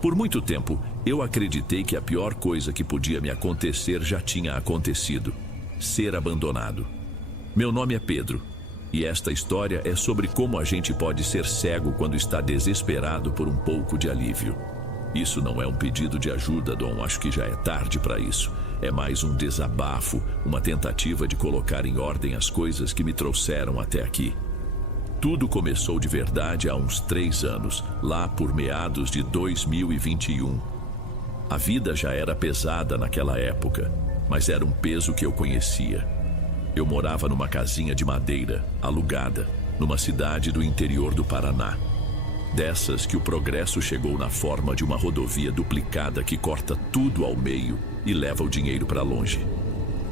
Por muito tempo, eu acreditei que a pior coisa que podia me acontecer já tinha acontecido: ser abandonado. Meu nome é Pedro, e esta história é sobre como a gente pode ser cego quando está desesperado por um pouco de alívio. Isso não é um pedido de ajuda, Dom, acho que já é tarde para isso. É mais um desabafo, uma tentativa de colocar em ordem as coisas que me trouxeram até aqui. Tudo começou de verdade há uns 3 anos, lá por meados de 2021. A vida já era pesada naquela época, mas era um peso que eu conhecia. Eu morava numa casinha de madeira, alugada, numa cidade do interior do Paraná. Dessas que o progresso chegou na forma de uma rodovia duplicada que corta tudo ao meio e leva o dinheiro para longe.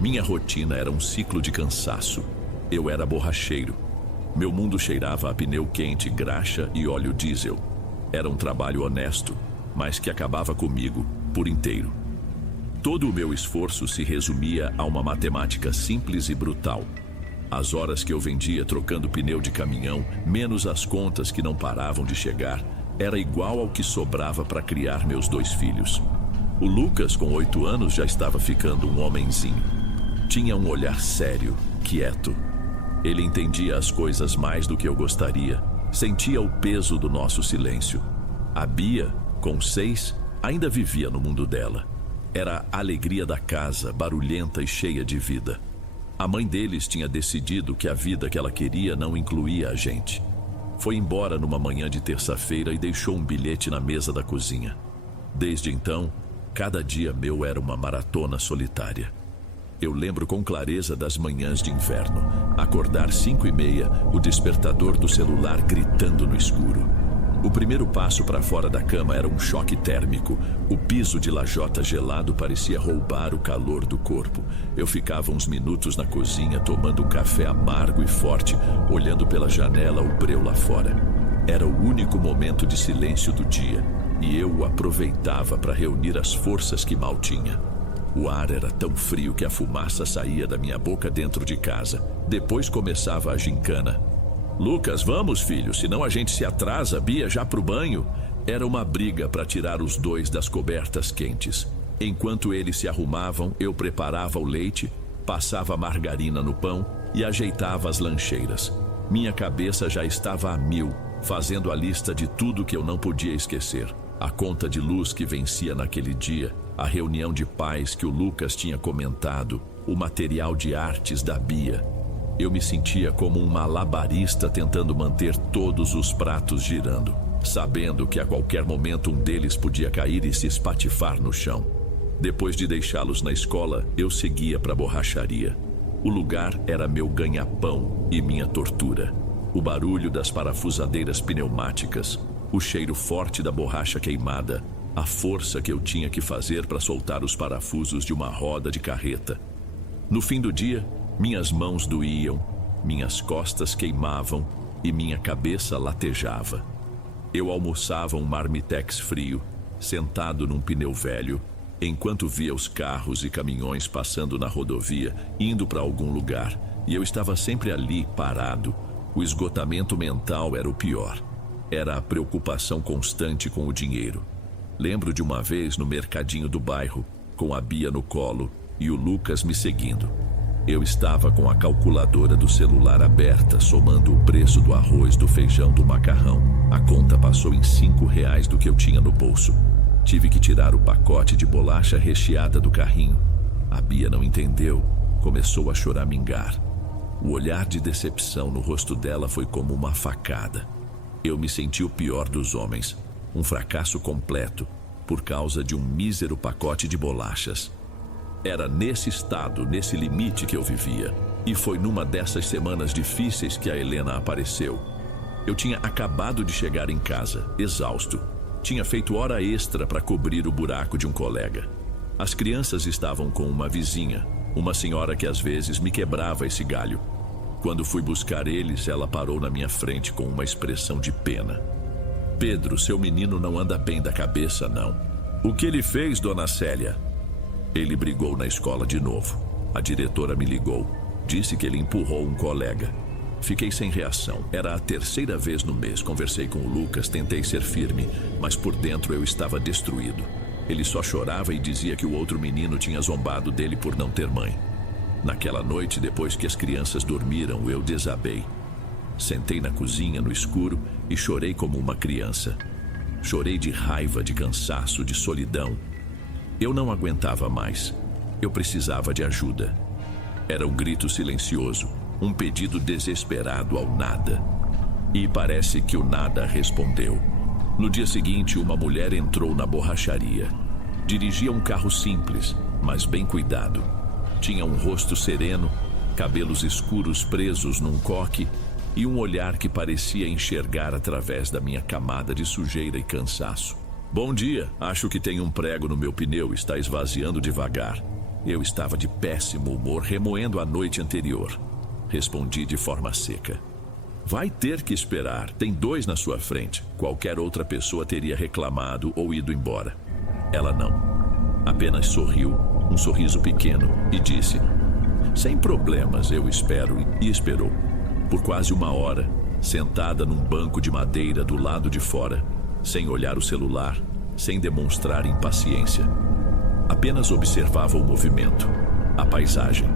Minha rotina era um ciclo de cansaço. Eu era borracheiro. Meu mundo cheirava a pneu quente, graxa e óleo diesel. Era um trabalho honesto, mas que acabava comigo por inteiro. Todo o meu esforço se resumia a uma matemática simples e brutal. As horas que eu vendia trocando pneu de caminhão, menos as contas que não paravam de chegar, era igual ao que sobrava para criar meus 2 filhos. O Lucas, com 8 anos, já estava ficando um homenzinho. Tinha um olhar sério, quieto. Ele entendia as coisas mais do que eu gostaria, sentia o peso do nosso silêncio. A Bia, com 6, ainda vivia no mundo dela. Era a alegria da casa, barulhenta e cheia de vida. A mãe deles tinha decidido que a vida que ela queria não incluía a gente. Foi embora numa manhã de terça-feira e deixou um bilhete na mesa da cozinha. Desde então, cada dia meu era uma maratona solitária. Eu lembro com clareza das manhãs de inverno. Acordar 5h30, o despertador do celular gritando no escuro. O primeiro passo para fora da cama era um choque térmico. O piso de lajota gelado parecia roubar o calor do corpo. Eu ficava uns minutos na cozinha tomando um café amargo e forte, olhando pela janela o breu lá fora. Era o único momento de silêncio do dia, e eu o aproveitava para reunir as forças que mal tinha. O ar era tão frio que a fumaça saía da minha boca dentro de casa. Depois começava a gincana. Lucas, vamos, filho, senão a gente se atrasa. Bia, já pro banho. Era uma briga para tirar os 2 das cobertas quentes. Enquanto eles se arrumavam, eu preparava o leite, passava margarina no pão e ajeitava as lancheiras. Minha cabeça já estava a 1000, fazendo a lista de tudo que eu não podia esquecer. A conta de luz que vencia naquele dia, a reunião de pais que o Lucas tinha comentado, o material de artes da Bia. Eu me sentia como um malabarista tentando manter todos os pratos girando, sabendo que a qualquer momento um deles podia cair e se espatifar no chão. Depois de deixá-los na escola, eu seguia para a borracharia. O lugar era meu ganha-pão e minha tortura. O barulho das parafusadeiras pneumáticas, o cheiro forte da borracha queimada, a força que eu tinha que fazer para soltar os parafusos de uma roda de carreta. No fim do dia, minhas mãos doíam, minhas costas queimavam e minha cabeça latejava. Eu almoçava um marmitex frio, sentado num pneu velho, enquanto via os carros e caminhões passando na rodovia, indo para algum lugar, e eu estava sempre ali, parado. O esgotamento mental era o pior. Era a preocupação constante com o dinheiro. Lembro de uma vez no mercadinho do bairro, com a Bia no colo e o Lucas me seguindo. Eu estava com a calculadora do celular aberta, somando o preço do arroz, do feijão, do macarrão. A conta passou em R$5 do que eu tinha no bolso. Tive que tirar o pacote de bolacha recheada do carrinho. A Bia não entendeu, começou a choramingar. O olhar de decepção no rosto dela foi como uma facada. Eu me senti o pior dos homens, um fracasso completo, por causa de um mísero pacote de bolachas. Era nesse estado, nesse limite que eu vivia. E foi numa dessas semanas difíceis que a Helena apareceu. Eu tinha acabado de chegar em casa, exausto. Tinha feito hora extra para cobrir o buraco de um colega. As crianças estavam com uma vizinha, uma senhora que às vezes me quebrava esse galho. Quando fui buscar eles, ela parou na minha frente com uma expressão de pena. Pedro, seu menino não anda bem da cabeça, não. O que ele fez, dona Célia? Ele brigou na escola de novo. A diretora me ligou. Disse que ele empurrou um colega. Fiquei sem reação. Era a terceira vez no mês. Conversei com o Lucas, tentei ser firme, mas por dentro eu estava destruído. Ele só chorava e dizia que o outro menino tinha zombado dele por não ter mãe. Naquela noite, depois que as crianças dormiram, eu desabei. Sentei na cozinha, no escuro, e chorei como uma criança. Chorei de raiva, de cansaço, de solidão. Eu não aguentava mais. Eu precisava de ajuda. Era um grito silencioso, um pedido desesperado ao nada. E parece que o nada respondeu. No dia seguinte, uma mulher entrou na borracharia. Dirigia um carro simples, mas bem cuidado. Tinha um rosto sereno, cabelos escuros presos num coque e um olhar que parecia enxergar através da minha camada de sujeira e cansaço. Bom dia, acho que tem um prego no meu pneu, está esvaziando devagar. Eu estava de péssimo humor, remoendo a noite anterior. Respondi de forma seca. Vai ter que esperar, tem 2 na sua frente. Qualquer outra pessoa teria reclamado ou ido embora. Ela não. Apenas sorriu, um sorriso pequeno, e disse: sem problemas, eu espero. E esperou. Por quase 1 hora, sentada num banco de madeira do lado de fora, sem olhar o celular, sem demonstrar impaciência. Apenas observava o movimento, a paisagem.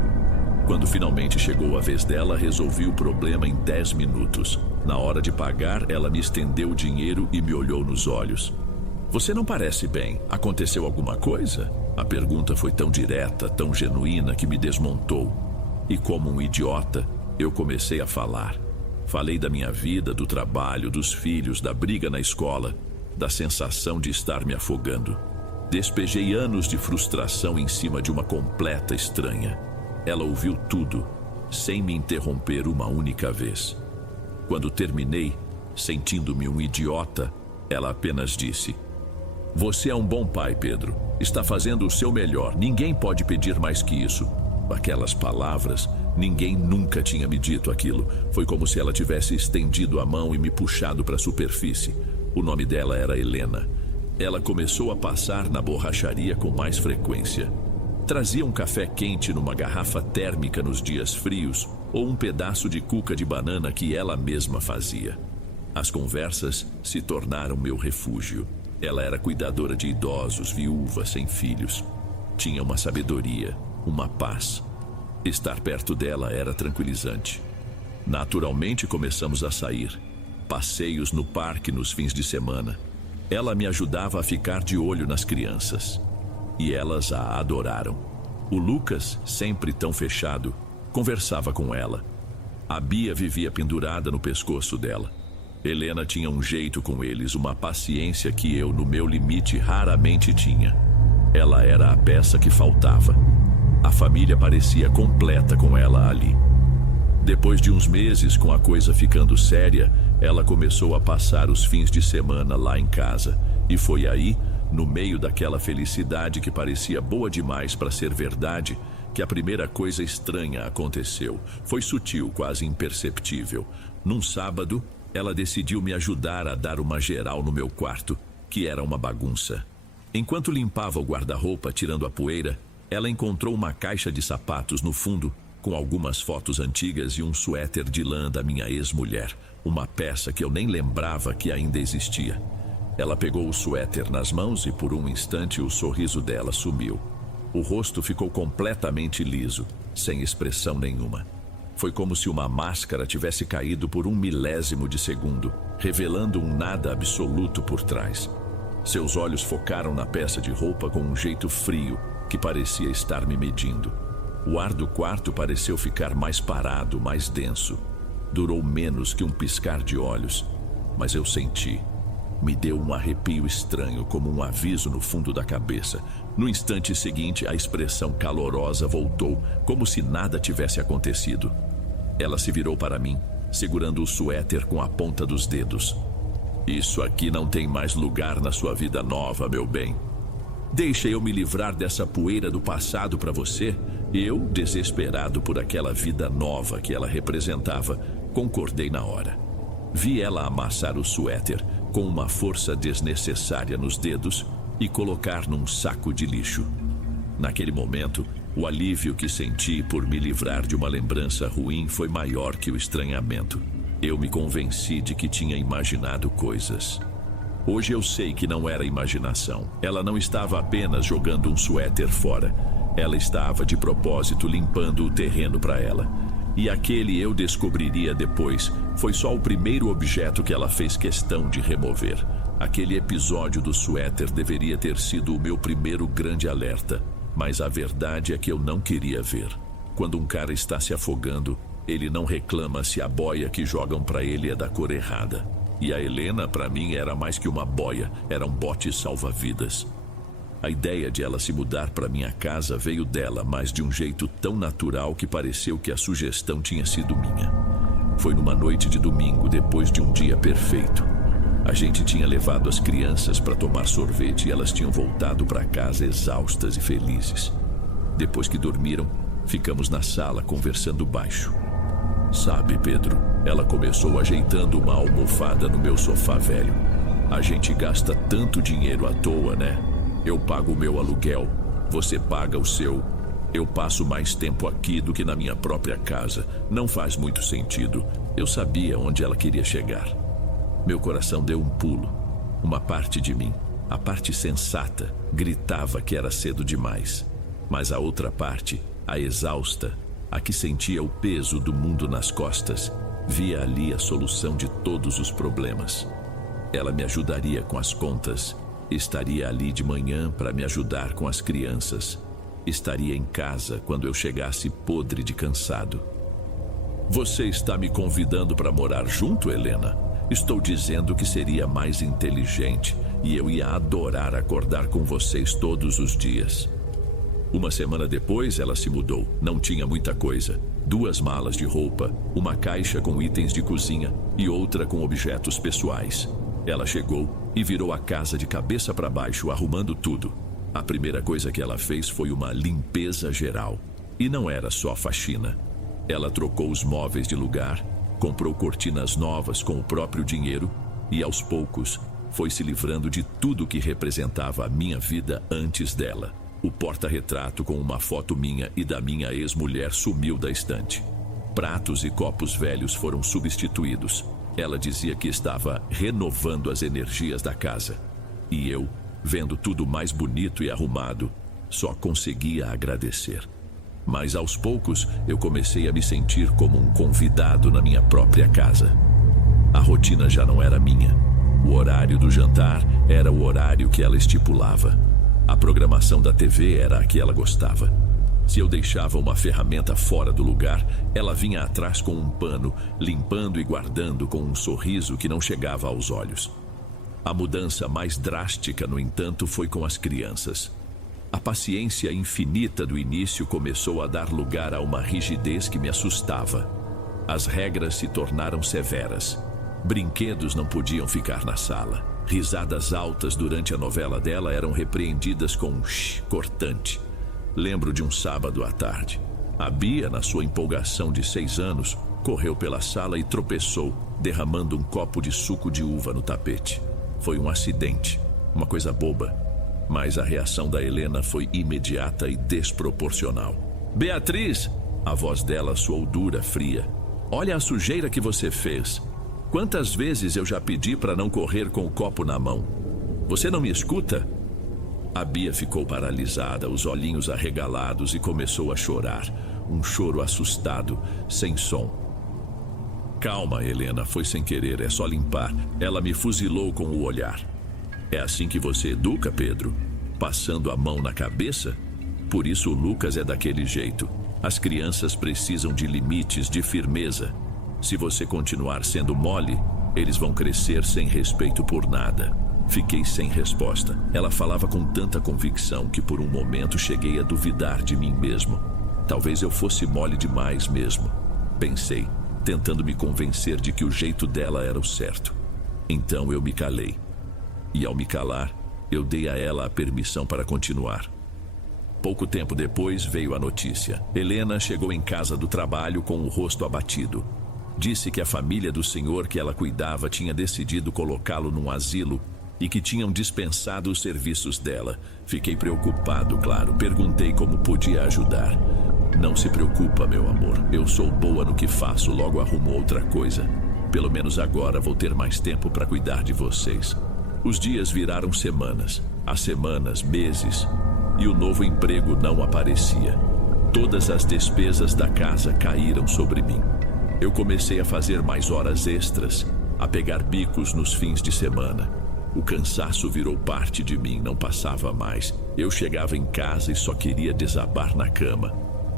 Quando finalmente chegou a vez dela, resolvi o problema em 10 minutos. Na hora de pagar, ela me estendeu o dinheiro e me olhou nos olhos. Você não parece bem. Aconteceu alguma coisa? A pergunta foi tão direta, tão genuína que me desmontou. E como um idiota, eu comecei a falar. Falei da minha vida, do trabalho, dos filhos, da briga na escola, da sensação de estar me afogando. Despejei anos de frustração em cima de uma completa estranha. Ela ouviu tudo, sem me interromper uma única vez. Quando terminei, sentindo-me um idiota, ela apenas disse: você é um bom pai, Pedro. Está fazendo o seu melhor. Ninguém pode pedir mais que isso. Aquelas palavras, ninguém nunca tinha me dito aquilo. Foi como se ela tivesse estendido a mão e me puxado para a superfície. O nome dela era Helena. Ela começou a passar na borracharia com mais frequência. Trazia um café quente numa garrafa térmica nos dias frios ou um pedaço de cuca de banana que ela mesma fazia. As conversas se tornaram meu refúgio. Ela era cuidadora de idosos, viúva, sem filhos. Tinha uma sabedoria, uma paz. Estar perto dela era tranquilizante. Naturalmente começamos a sair. Passeios no parque nos fins de semana. Ela me ajudava a ficar de olho nas crianças. E elas a adoraram. O Lucas, sempre tão fechado, conversava com ela. A Bia vivia pendurada no pescoço dela. Helena tinha um jeito com eles, uma paciência que eu, no meu limite, raramente tinha. Ela era a peça que faltava. A família parecia completa com ela ali. Depois de uns meses, com a coisa ficando séria, ela começou a passar os fins de semana lá em casa. E foi aí, no meio daquela felicidade que parecia boa demais para ser verdade, que a primeira coisa estranha aconteceu. Foi sutil, quase imperceptível. Num sábado, ela decidiu me ajudar a dar uma geral no meu quarto, que era uma bagunça. Enquanto limpava o guarda-roupa, tirando a poeira, ela encontrou uma caixa de sapatos no fundo, com algumas fotos antigas e um suéter de lã da minha ex-mulher, uma peça que eu nem lembrava que ainda existia. Ela pegou o suéter nas mãos e por um instante o sorriso dela sumiu. O rosto ficou completamente liso, sem expressão nenhuma. Foi como se uma máscara tivesse caído por 1 milésimo de segundo, revelando um nada absoluto por trás. Seus olhos focaram na peça de roupa com um jeito frio, que parecia estar me medindo. O ar do quarto pareceu ficar mais parado, mais denso. Durou menos que um piscar de olhos, mas eu senti. Me deu um arrepio estranho, como um aviso no fundo da cabeça. No instante seguinte, a expressão calorosa voltou, como se nada tivesse acontecido. Ela se virou para mim, segurando o suéter com a ponta dos dedos. Isso aqui não tem mais lugar na sua vida nova, meu bem. Deixa eu me livrar dessa poeira do passado para você. Eu, desesperado por aquela vida nova que ela representava, concordei na hora. Vi ela amassar o suéter com uma força desnecessária nos dedos e colocar num saco de lixo. Naquele momento, O alívio que senti por me livrar de uma lembrança ruim foi maior que o estranhamento. Eu me convenci de que tinha imaginado coisas. Hoje eu sei que não era imaginação. Ela não estava apenas jogando um suéter fora. Ela estava, de propósito, limpando o terreno para ela. E aquele eu descobriria depois foi só o primeiro objeto que ela fez questão de remover. Aquele episódio do suéter deveria ter sido o meu primeiro grande alerta. Mas a verdade é que eu não queria ver. Quando um cara está se afogando, ele não reclama se a boia que jogam para ele é da cor errada. E a Helena, para mim, era mais que uma boia, era um bote salva-vidas. A ideia de ela se mudar para minha casa veio dela, mas de um jeito tão natural que pareceu que a sugestão tinha sido minha. Foi numa noite de domingo, depois de um dia perfeito. A gente tinha levado as crianças para tomar sorvete e elas tinham voltado para casa exaustas e felizes. Depois que dormiram, ficamos na sala conversando baixo. Sabe, Pedro, ela começou ajeitando uma almofada no meu sofá velho. A gente gasta tanto dinheiro à toa, né? Eu pago o meu aluguel, você paga o seu. Eu passo mais tempo aqui do que na minha própria casa. Não faz muito sentido. Eu sabia onde ela queria chegar. Meu coração deu um pulo. Uma parte de mim, a parte sensata, gritava que era cedo demais. Mas a outra parte, a exausta, a que sentia o peso do mundo nas costas, via ali a solução de todos os problemas. Ela me ajudaria com as contas, estaria ali de manhã para me ajudar com as crianças, estaria em casa quando eu chegasse podre de cansado. Você está me convidando para morar junto, Helena? Estou dizendo que seria mais inteligente e eu ia adorar acordar com vocês todos os dias. Uma semana depois, ela se mudou. Não tinha muita coisa. 2 malas de roupa, uma caixa com itens de cozinha e outra com objetos pessoais. Ela chegou e virou a casa de cabeça para baixo, arrumando tudo. A primeira coisa que ela fez foi uma limpeza geral. E não era só faxina. Ela trocou os móveis de lugar, comprou cortinas novas com o próprio dinheiro e, aos poucos, foi se livrando de tudo que representava a minha vida antes dela. O porta-retrato com uma foto minha e da minha ex-mulher sumiu da estante. Pratos e copos velhos foram substituídos. Ela dizia que estava renovando as energias da casa. E eu, vendo tudo mais bonito e arrumado, só conseguia agradecer. Mas aos poucos eu comecei a me sentir como um convidado na minha própria casa. A rotina já não era minha. O horário do jantar era o horário que ela estipulava. A programação da TV era a que ela gostava. Se eu deixava uma ferramenta fora do lugar, ela vinha atrás com um pano, limpando e guardando com um sorriso que não chegava aos olhos. A mudança mais drástica, no entanto, foi com as crianças. A paciência infinita do início começou a dar lugar a uma rigidez que me assustava. As regras se tornaram severas. Brinquedos não podiam ficar na sala. Risadas altas durante a novela dela eram repreendidas com um shh cortante. Lembro de um sábado à tarde. A Bia, na sua empolgação de 6 anos, correu pela sala e tropeçou, derramando um copo de suco de uva no tapete. Foi um acidente, uma coisa boba. Mas a reação da Helena foi imediata e desproporcional. Beatriz! A voz dela soou dura, fria. Olha a sujeira que você fez. Quantas vezes eu já pedi para não correr com o copo na mão? Você não me escuta? A Bia ficou paralisada, os olhinhos arregalados e começou a chorar. Um choro assustado, sem som. Calma, Helena, foi sem querer, é só limpar. Ela me fuzilou com o olhar. É assim que você educa, Pedro? Passando a mão na cabeça? Por isso o Lucas é daquele jeito. As crianças precisam de limites, de firmeza. Se você continuar sendo mole, eles vão crescer sem respeito por nada. Fiquei sem resposta. Ela falava com tanta convicção que por um momento cheguei a duvidar de mim mesmo. Talvez eu fosse mole demais mesmo. Pensei, tentando me convencer de que o jeito dela era o certo. Então eu me calei. E ao me calar, eu dei a ela a permissão para continuar. Pouco tempo depois veio a notícia. Helena chegou em casa do trabalho com o rosto abatido. Disse que a família do senhor que ela cuidava tinha decidido colocá-lo num asilo e que tinham dispensado os serviços dela. Fiquei preocupado, claro. Perguntei como podia ajudar. Não se preocupa, meu amor. Eu sou boa no que faço, logo arrumo outra coisa. Pelo menos agora vou ter mais tempo para cuidar de vocês. Os dias viraram semanas, as semanas, meses, e o novo emprego não aparecia. Todas as despesas da casa caíram sobre mim. Eu comecei a fazer mais horas extras, a pegar bicos nos fins de semana. O cansaço virou parte de mim, não passava mais. Eu chegava em casa e só queria desabar na cama.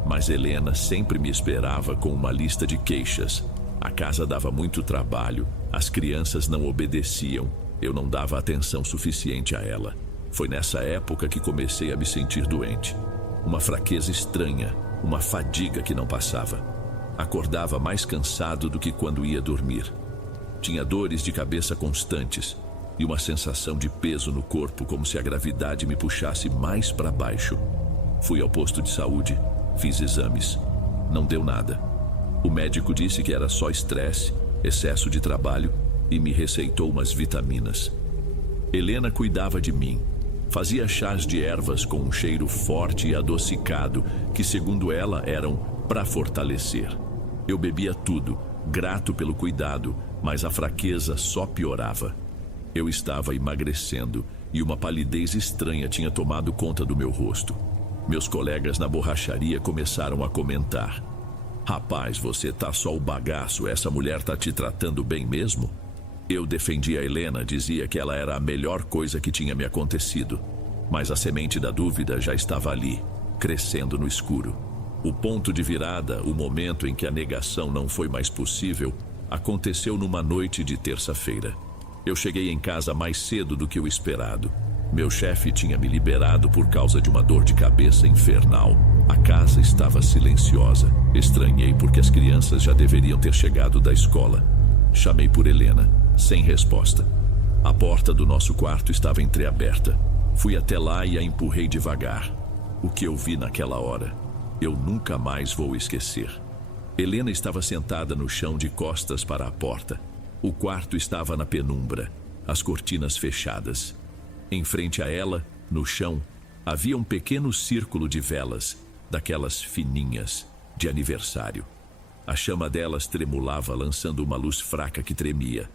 Mas Helena sempre me esperava com uma lista de queixas. A casa dava muito trabalho, as crianças não obedeciam, eu não dava atenção suficiente a ela. Foi nessa época que comecei a me sentir doente. Uma fraqueza estranha, uma fadiga que não passava. Acordava mais cansado do que quando ia dormir. Tinha dores de cabeça constantes e uma sensação de peso no corpo, como se a gravidade me puxasse mais para baixo. Fui ao posto de saúde, fiz exames. Não deu nada. O médico disse que era só estresse, excesso de trabalho e me receitou umas vitaminas. Helena cuidava de mim. Fazia chás de ervas com um cheiro forte e adocicado, que segundo ela eram para fortalecer. Eu bebia tudo, grato pelo cuidado, mas a fraqueza só piorava. Eu estava emagrecendo e uma palidez estranha tinha tomado conta do meu rosto. Meus colegas na borracharia começaram a comentar: "Rapaz, você tá só o bagaço, essa mulher tá te tratando bem mesmo?" Eu defendia a Helena, dizia que ela era a melhor coisa que tinha me acontecido. Mas a semente da dúvida já estava ali, crescendo no escuro. O ponto de virada, o momento em que a negação não foi mais possível, aconteceu numa noite de terça-feira. Eu cheguei em casa mais cedo do que o esperado. Meu chefe tinha me liberado por causa de uma dor de cabeça infernal. A casa estava silenciosa. Estranhei porque as crianças já deveriam ter chegado da escola. Chamei por Helena, sem resposta. A porta do nosso quarto estava entreaberta. Fui até lá e a empurrei devagar. O que eu vi naquela hora, eu nunca mais vou esquecer. Helena estava sentada no chão de costas para a porta. O quarto estava na penumbra, as cortinas fechadas. Em frente a ela, no chão, havia um pequeno círculo de velas, daquelas fininhas, de aniversário. A chama delas tremulava, lançando uma luz fraca que tremia.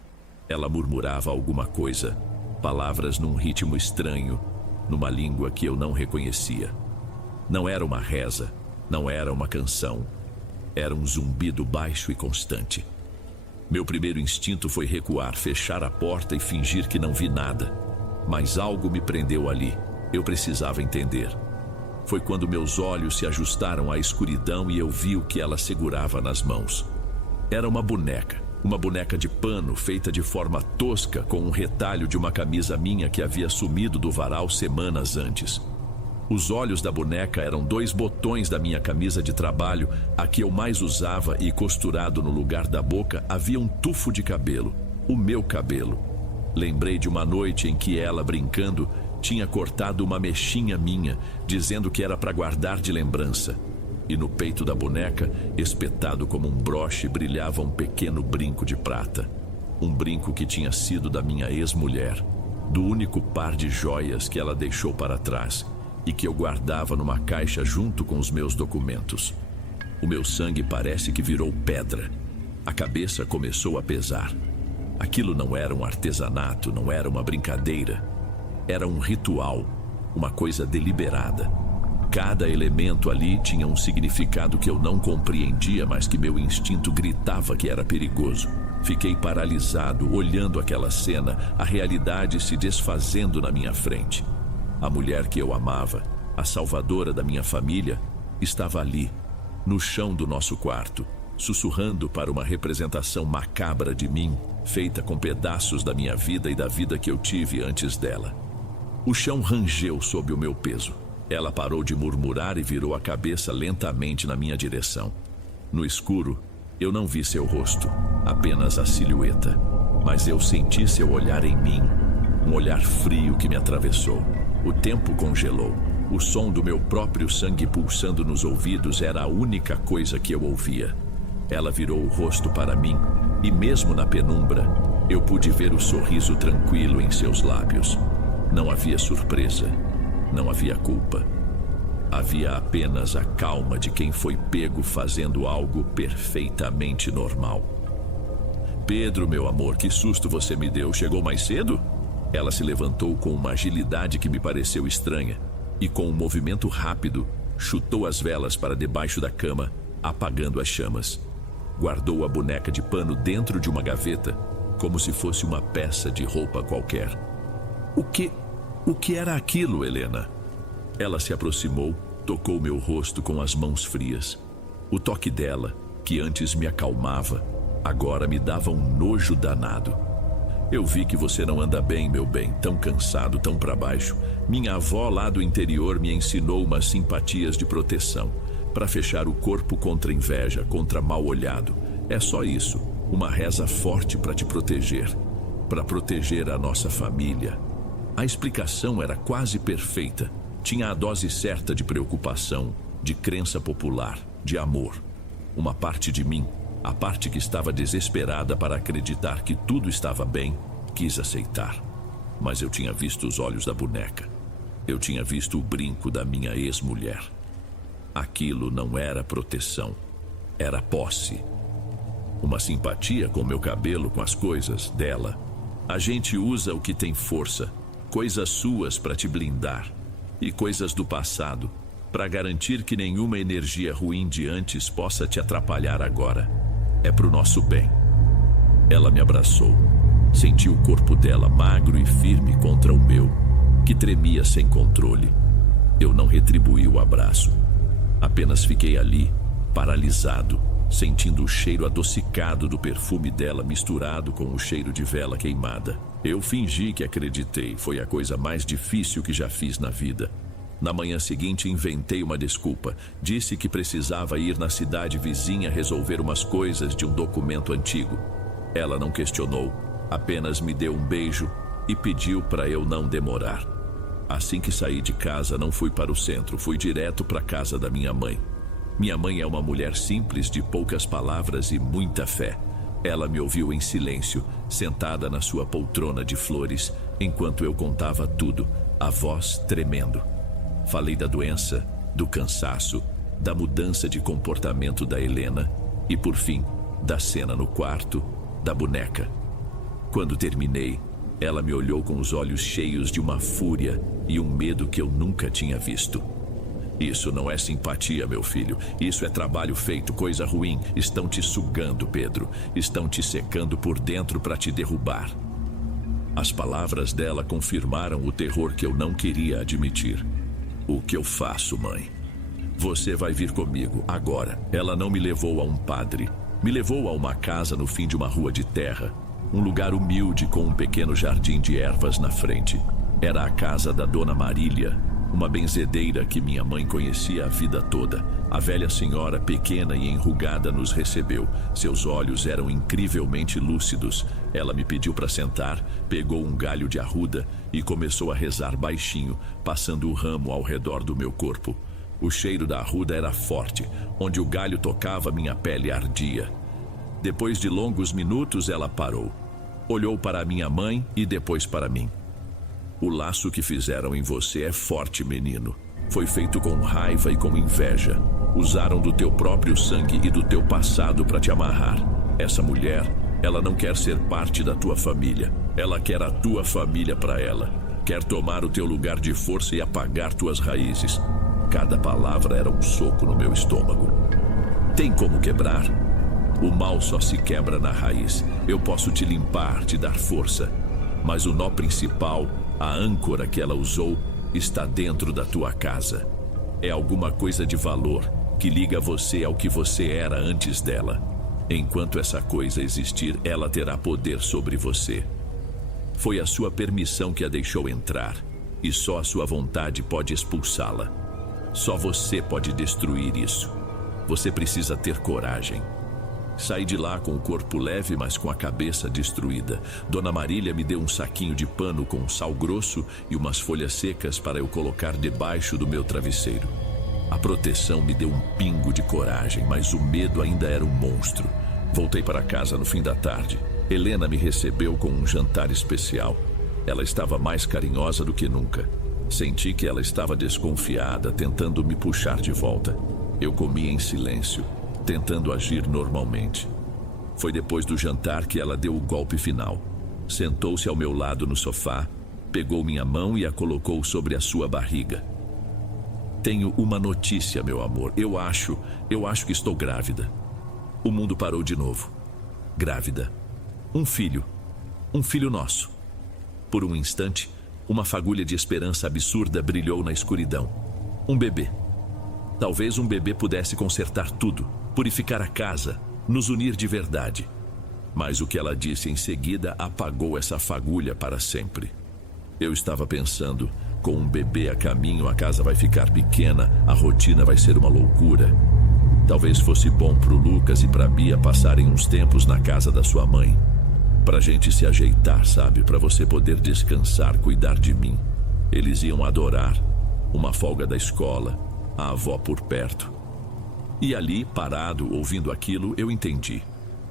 Ela murmurava alguma coisa, palavras num ritmo estranho, numa língua que eu não reconhecia. Não era uma reza, não era uma canção. Era um zumbido baixo e constante. Meu primeiro instinto foi recuar, fechar a porta e fingir que não vi nada. Mas algo me prendeu ali. Eu precisava entender. Foi quando meus olhos se ajustaram à escuridão e eu vi o que ela segurava nas mãos. Era uma boneca de pano feita de forma tosca, com um retalho de uma camisa minha que havia sumido do varal semanas antes. Os olhos da boneca eram 2 botões da minha camisa de trabalho, a que eu mais usava, e costurado no lugar da boca havia um tufo de cabelo, o meu cabelo. Lembrei de uma noite em que ela, brincando, tinha cortado uma mechinha minha, dizendo que era para guardar de lembrança. E no peito da boneca, espetado como um broche, brilhava um pequeno brinco de prata. Um brinco que tinha sido da minha ex-mulher, do único par de joias que ela deixou para trás e que eu guardava numa caixa junto com os meus documentos. O meu sangue parece que virou pedra. A cabeça começou a pesar. Aquilo não era um artesanato, não era uma brincadeira. Era um ritual, uma coisa deliberada. Cada elemento ali tinha um significado que eu não compreendia, mas que meu instinto gritava que era perigoso. Fiquei paralisado, olhando aquela cena, a realidade se desfazendo na minha frente. A mulher que eu amava, a salvadora da minha família, estava ali, no chão do nosso quarto, sussurrando para uma representação macabra de mim, feita com pedaços da minha vida e da vida que eu tive antes dela. O chão rangeu sob o meu peso. Ela parou de murmurar e virou a cabeça lentamente na minha direção. No escuro, eu não vi seu rosto, apenas a silhueta. Mas eu senti seu olhar em mim, um olhar frio que me atravessou. O tempo congelou. O som do meu próprio sangue pulsando nos ouvidos era a única coisa que eu ouvia. Ela virou o rosto para mim e mesmo na penumbra, eu pude ver o sorriso tranquilo em seus lábios. Não havia surpresa, não havia culpa. Havia apenas a calma de quem foi pego fazendo algo perfeitamente normal. Pedro, meu amor, que susto você me deu. Chegou mais cedo? Ela se levantou com uma agilidade que me pareceu estranha e com um movimento rápido, chutou as velas para debaixo da cama, apagando as chamas. Guardou a boneca de pano dentro de uma gaveta, como se fosse uma peça de roupa qualquer. O que era aquilo, Helena? Ela se aproximou, tocou meu rosto com as mãos frias. O toque dela, que antes me acalmava, agora me dava um nojo danado. Eu vi que você não anda bem, meu bem, tão cansado, tão para baixo. Minha avó lá do interior me ensinou umas simpatias de proteção, para fechar o corpo contra inveja, contra mal olhado. É só isso, uma reza forte para te proteger, para proteger a nossa família. A explicação era quase perfeita. Tinha a dose certa de preocupação, de crença popular, de amor. Uma parte de mim, a parte que estava desesperada para acreditar que tudo estava bem, quis aceitar. Mas eu tinha visto os olhos da boneca. Eu tinha visto o brinco da minha ex-mulher. Aquilo não era proteção, era posse. Uma simpatia com meu cabelo, com as coisas dela. A gente usa o que tem força, coisas suas para te blindar, e coisas do passado, para garantir que nenhuma energia ruim de antes possa te atrapalhar agora. É pro nosso bem. Ela me abraçou. Senti o corpo dela magro e firme contra o meu, que tremia sem controle. Eu não retribuí o abraço. Apenas fiquei ali, paralisado, sentindo o cheiro adocicado do perfume dela misturado com o cheiro de vela queimada. Eu fingi que acreditei, foi a coisa mais difícil que já fiz na vida. Na manhã seguinte inventei uma desculpa. Disse que precisava ir na cidade vizinha resolver umas coisas de um documento antigo. Ela não questionou, apenas me deu um beijo e pediu para eu não demorar. Assim que saí de casa, não fui para o centro, fui direto para a casa da minha mãe. Minha mãe é uma mulher simples, de poucas palavras e muita fé. Ela me ouviu em silêncio, sentada na sua poltrona de flores, enquanto eu contava tudo, a voz tremendo. Falei da doença, do cansaço, da mudança de comportamento da Helena e, por fim, da cena no quarto, da boneca. Quando terminei, ela me olhou com os olhos cheios de uma fúria e um medo que eu nunca tinha visto. Isso não é simpatia, meu filho. Isso é trabalho feito, coisa ruim. Estão te sugando, Pedro. Estão te secando por dentro para te derrubar. As palavras dela confirmaram o terror que eu não queria admitir. O que eu faço, mãe? Você vai vir comigo, agora. Ela não me levou a um padre. Me levou a uma casa no fim de uma rua de terra. Um lugar humilde com um pequeno jardim de ervas na frente. Era a casa da Dona Marília, uma benzedeira que minha mãe conhecia a vida toda. A velha senhora, pequena e enrugada, nos recebeu. Seus olhos eram incrivelmente lúcidos. Ela me pediu para sentar, pegou um galho de arruda e começou a rezar baixinho, passando o ramo ao redor do meu corpo. O cheiro da arruda era forte. Onde o galho tocava, minha pele ardia. Depois de longos minutos, ela parou. Olhou para minha mãe e depois para mim. O laço que fizeram em você é forte, menino. Foi feito com raiva e com inveja. Usaram do teu próprio sangue e do teu passado para te amarrar. Essa mulher, ela não quer ser parte da tua família. Ela quer a tua família para ela. Quer tomar o teu lugar de força e apagar tuas raízes. Cada palavra era um soco no meu estômago. Tem como quebrar? O mal só se quebra na raiz. Eu posso te limpar, te dar força. Mas o nó principal, a âncora que ela usou, está dentro da tua casa. É alguma coisa de valor que liga você ao que você era antes dela. Enquanto essa coisa existir, ela terá poder sobre você. Foi a sua permissão que a deixou entrar, e só a sua vontade pode expulsá-la. Só você pode destruir isso. Você precisa ter coragem. Saí de lá com o corpo leve, mas com a cabeça destruída. Dona Marília me deu um saquinho de pano com sal grosso e umas folhas secas para eu colocar debaixo do meu travesseiro. A proteção me deu um pingo de coragem, mas o medo ainda era um monstro. Voltei para casa no fim da tarde. Helena me recebeu com um jantar especial. Ela estava mais carinhosa do que nunca. Senti que ela estava desconfiada, tentando me puxar de volta. Eu comi em silêncio, tentando agir normalmente. Foi depois do jantar que ela deu o golpe final. Sentou-se ao meu lado no sofá, pegou minha mão e a colocou sobre a sua barriga. Tenho uma notícia, meu amor. Eu acho que estou grávida. O mundo parou de novo. Grávida. Um filho nosso. Por um instante, uma fagulha de esperança absurda brilhou na escuridão. Um bebê. Talvez um bebê pudesse consertar tudo, purificar a casa, nos unir de verdade. Mas o que ela disse em seguida apagou essa fagulha para sempre. Eu estava pensando, com um bebê a caminho, a casa vai ficar pequena, a rotina vai ser uma loucura. Talvez fosse bom pro Lucas e pra Bia passarem uns tempos na casa da sua mãe. Pra gente se ajeitar, sabe? Pra você poder descansar, cuidar de mim. Eles iam adorar. Uma folga da escola, a avó por perto. E ali, parado, ouvindo aquilo, eu entendi.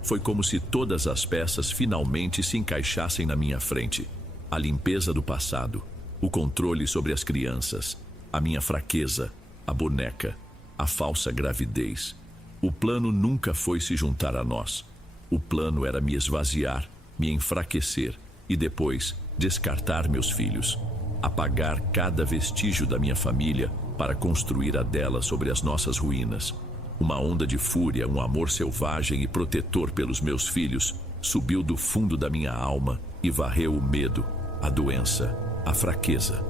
Foi como se todas as peças finalmente se encaixassem na minha frente. A limpeza do passado, o controle sobre as crianças, a minha fraqueza, a boneca, a falsa gravidez. O plano nunca foi se juntar a nós. O plano era me esvaziar, me enfraquecer e depois descartar meus filhos. Apagar cada vestígio da minha família para construir a dela sobre as nossas ruínas. Uma onda de fúria, um amor selvagem e protetor pelos meus filhos subiu do fundo da minha alma e varreu o medo, a doença, a fraqueza.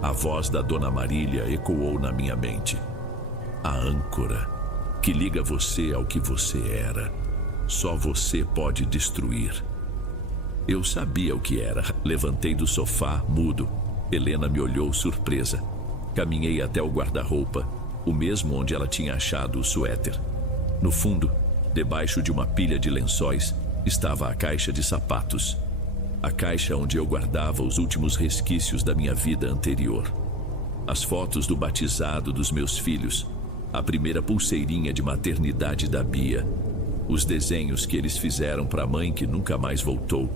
A voz da Dona Marília ecoou na minha mente. A âncora que liga você ao que você era. Só você pode destruir. Eu sabia o que era. Levantei do sofá, mudo. Helena me olhou surpresa. Caminhei até o guarda-roupa, o mesmo onde ela tinha achado o suéter. No fundo, debaixo de uma pilha de lençóis, estava a caixa de sapatos. A caixa onde eu guardava os últimos resquícios da minha vida anterior. As fotos do batizado dos meus filhos, a primeira pulseirinha de maternidade da Bia, os desenhos que eles fizeram para a mãe que nunca mais voltou,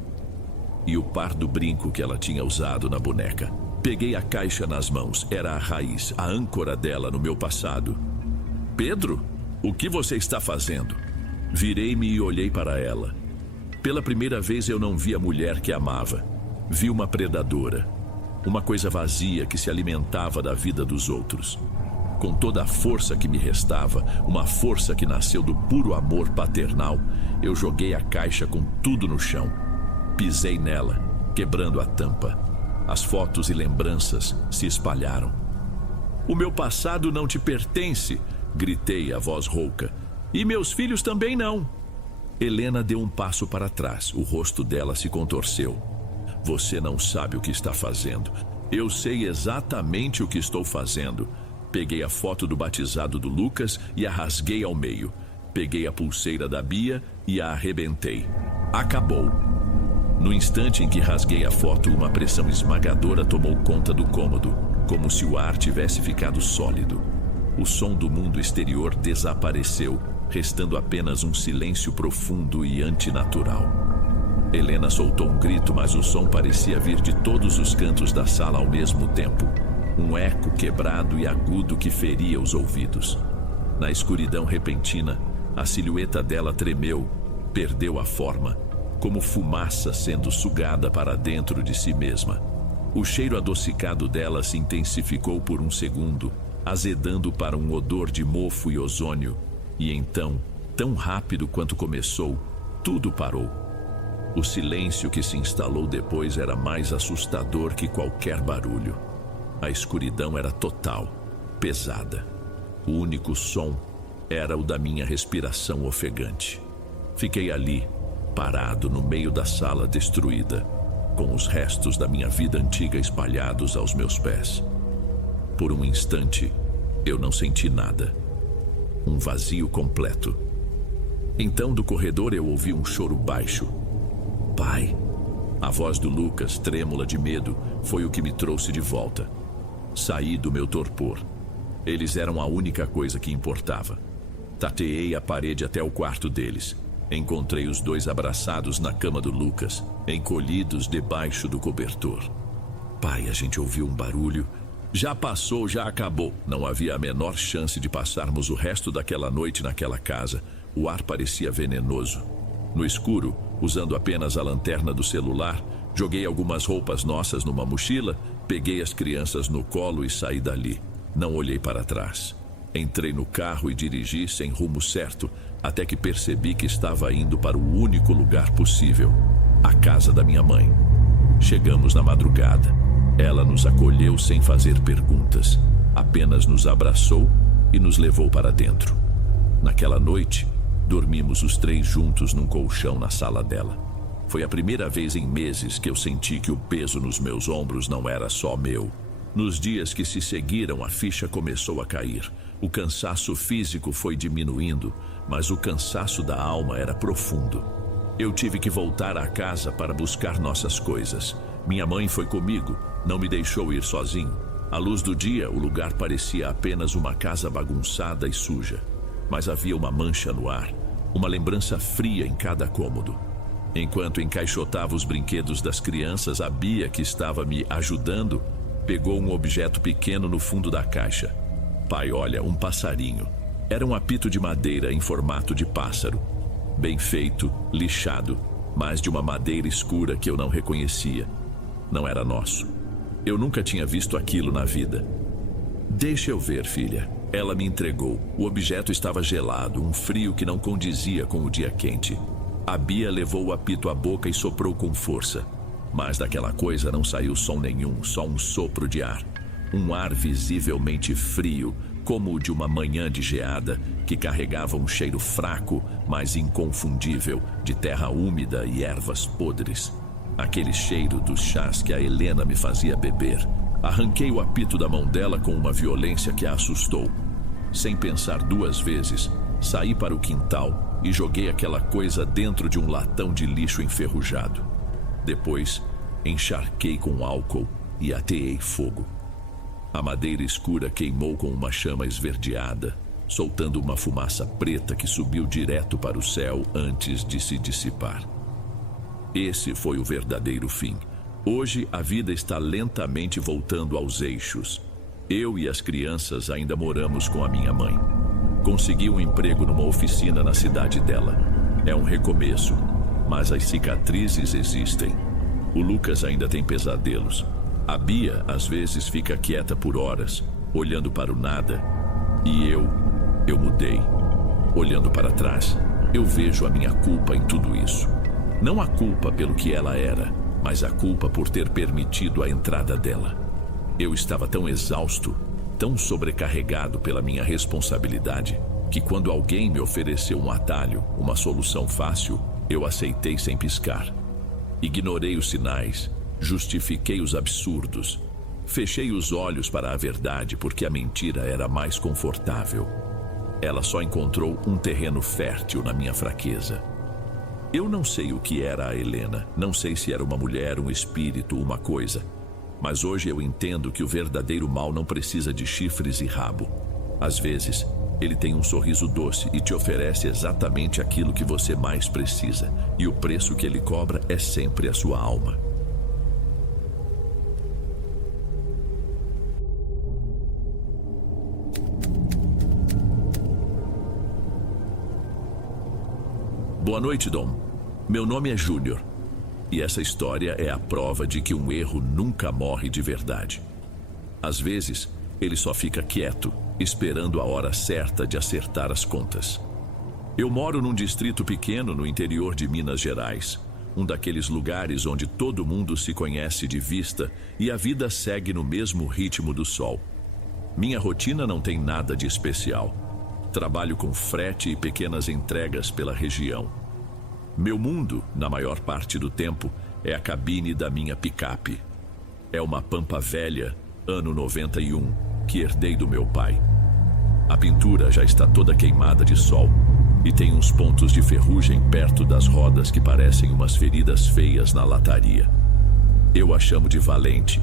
e o par do brinco que ela tinha usado na boneca. Peguei a caixa nas mãos. Era a raiz, a âncora dela no meu passado. Pedro, o que você está fazendo? Virei-me e olhei para ela. Pela primeira vez eu não vi a mulher que amava. Vi uma predadora. Uma coisa vazia que se alimentava da vida dos outros. Com toda a força que me restava, uma força que nasceu do puro amor paternal, eu joguei a caixa com tudo no chão. Pisei nela, quebrando a tampa. As fotos e lembranças se espalharam. O meu passado não te pertence, gritei a voz rouca. E meus filhos também não. Helena deu um passo para trás. O rosto dela se contorceu. Você não sabe o que está fazendo. Eu sei exatamente o que estou fazendo. Peguei a foto do batizado do Lucas e a rasguei ao meio. Peguei a pulseira da Bia e a arrebentei. Acabou. No instante em que rasguei a foto, uma pressão esmagadora tomou conta do cômodo, como se o ar tivesse ficado sólido. O som do mundo exterior desapareceu, restando apenas um silêncio profundo e antinatural. Helena soltou um grito, mas o som parecia vir de todos os cantos da sala ao mesmo tempo. Um eco quebrado e agudo que feria os ouvidos. Na escuridão repentina, a silhueta dela tremeu, perdeu a forma, como fumaça sendo sugada para dentro de si mesma. O cheiro adocicado dela se intensificou por um segundo, azedando para um odor de mofo e ozônio. E então, tão rápido quanto começou, tudo parou. O silêncio que se instalou depois era mais assustador que qualquer barulho. A escuridão era total, pesada. O único som era o da minha respiração ofegante. Fiquei ali, parado no meio da sala destruída, com os restos da minha vida antiga espalhados aos meus pés. Por um instante, eu não senti nada. Um vazio completo. Então, do corredor, eu ouvi um choro baixo. Pai. A voz do Lucas, trêmula de medo, foi o que me trouxe de volta. Saí do meu torpor. Eles eram a única coisa que importava. Tateei a parede até o quarto deles. Encontrei os dois abraçados na cama do Lucas, encolhidos debaixo do cobertor. Pai, a gente ouviu um barulho. Já passou, já acabou. Não havia a menor chance de passarmos o resto daquela noite naquela casa. O ar parecia venenoso. No escuro, usando apenas a lanterna do celular, joguei algumas roupas nossas numa mochila, peguei as crianças no colo e saí dali. Não olhei para trás. Entrei no carro e dirigi sem rumo certo, até que percebi que estava indo para o único lugar possível, a casa da minha mãe. Chegamos na madrugada. Ela nos acolheu sem fazer perguntas, apenas nos abraçou e nos levou para dentro. Naquela noite, dormimos os três juntos num colchão na sala dela. Foi a primeira vez em meses que eu senti que o peso nos meus ombros não era só meu. Nos dias que se seguiram, a ficha começou a cair. O cansaço físico foi diminuindo, mas o cansaço da alma era profundo. Eu tive que voltar à casa para buscar nossas coisas. Minha mãe foi comigo, não me deixou ir sozinho. À luz do dia, o lugar parecia apenas uma casa bagunçada e suja. Mas havia uma mancha no ar, uma lembrança fria em cada cômodo. Enquanto encaixotava os brinquedos das crianças, a Bia, que estava me ajudando, pegou um objeto pequeno no fundo da caixa. Pai, olha, um passarinho. Era um apito de madeira em formato de pássaro. Bem feito, lixado, mas de uma madeira escura que eu não reconhecia. Não era nosso. Eu nunca tinha visto aquilo na vida. Deixa eu ver, filha. Ela me entregou. O objeto estava gelado, um frio que não condizia com o dia quente. A Bia levou o apito à boca e soprou com força. Mas daquela coisa não saiu som nenhum, só um sopro de ar. Um ar visivelmente frio, como o de uma manhã de geada, que carregava um cheiro fraco, mas inconfundível, de terra úmida e ervas podres. Aquele cheiro dos chás que a Helena me fazia beber. Arranquei o apito da mão dela com uma violência que a assustou. Sem pensar duas vezes, saí para o quintal e joguei aquela coisa dentro de um latão de lixo enferrujado. Depois, encharquei com álcool e ateei fogo. A madeira escura queimou com uma chama esverdeada, soltando uma fumaça preta que subiu direto para o céu antes de se dissipar. Esse foi o verdadeiro fim. Hoje a vida está lentamente voltando aos eixos. Eu e as crianças ainda moramos com a minha mãe. Consegui um emprego numa oficina na cidade dela. É um recomeço, mas as cicatrizes existem. O Lucas ainda tem pesadelos. A Bia às vezes fica quieta por horas, olhando para o nada. E eu mudei. Olhando para trás, eu vejo a minha culpa em tudo isso. Não a culpa pelo que ela era, mas a culpa por ter permitido a entrada dela. Eu estava tão exausto, tão sobrecarregado pela minha responsabilidade, que quando alguém me ofereceu um atalho, uma solução fácil, eu aceitei sem piscar. Ignorei os sinais, justifiquei os absurdos, fechei os olhos para a verdade porque a mentira era mais confortável. Ela só encontrou um terreno fértil na minha fraqueza. Eu não sei o que era a Helena, não sei se era uma mulher, um espírito, uma coisa. Mas hoje eu entendo que o verdadeiro mal não precisa de chifres e rabo. Às vezes, ele tem um sorriso doce e te oferece exatamente aquilo que você mais precisa. E o preço que ele cobra é sempre a sua alma. Boa noite, Dom. Meu nome é Júnior. E essa história é a prova de que um erro nunca morre de verdade. Às vezes, ele só fica quieto, esperando a hora certa de acertar as contas. Eu moro num distrito pequeno no interior de Minas Gerais, um daqueles lugares onde todo mundo se conhece de vista e a vida segue no mesmo ritmo do sol. Minha rotina não tem nada de especial. Trabalho com frete e pequenas entregas pela região. Meu mundo, na maior parte do tempo, é a cabine da minha picape. É uma Pampa velha, ano 91, que herdei do meu pai. A pintura já está toda queimada de sol e tem uns pontos de ferrugem perto das rodas que parecem umas feridas feias na lataria. Eu a chamo de Valente.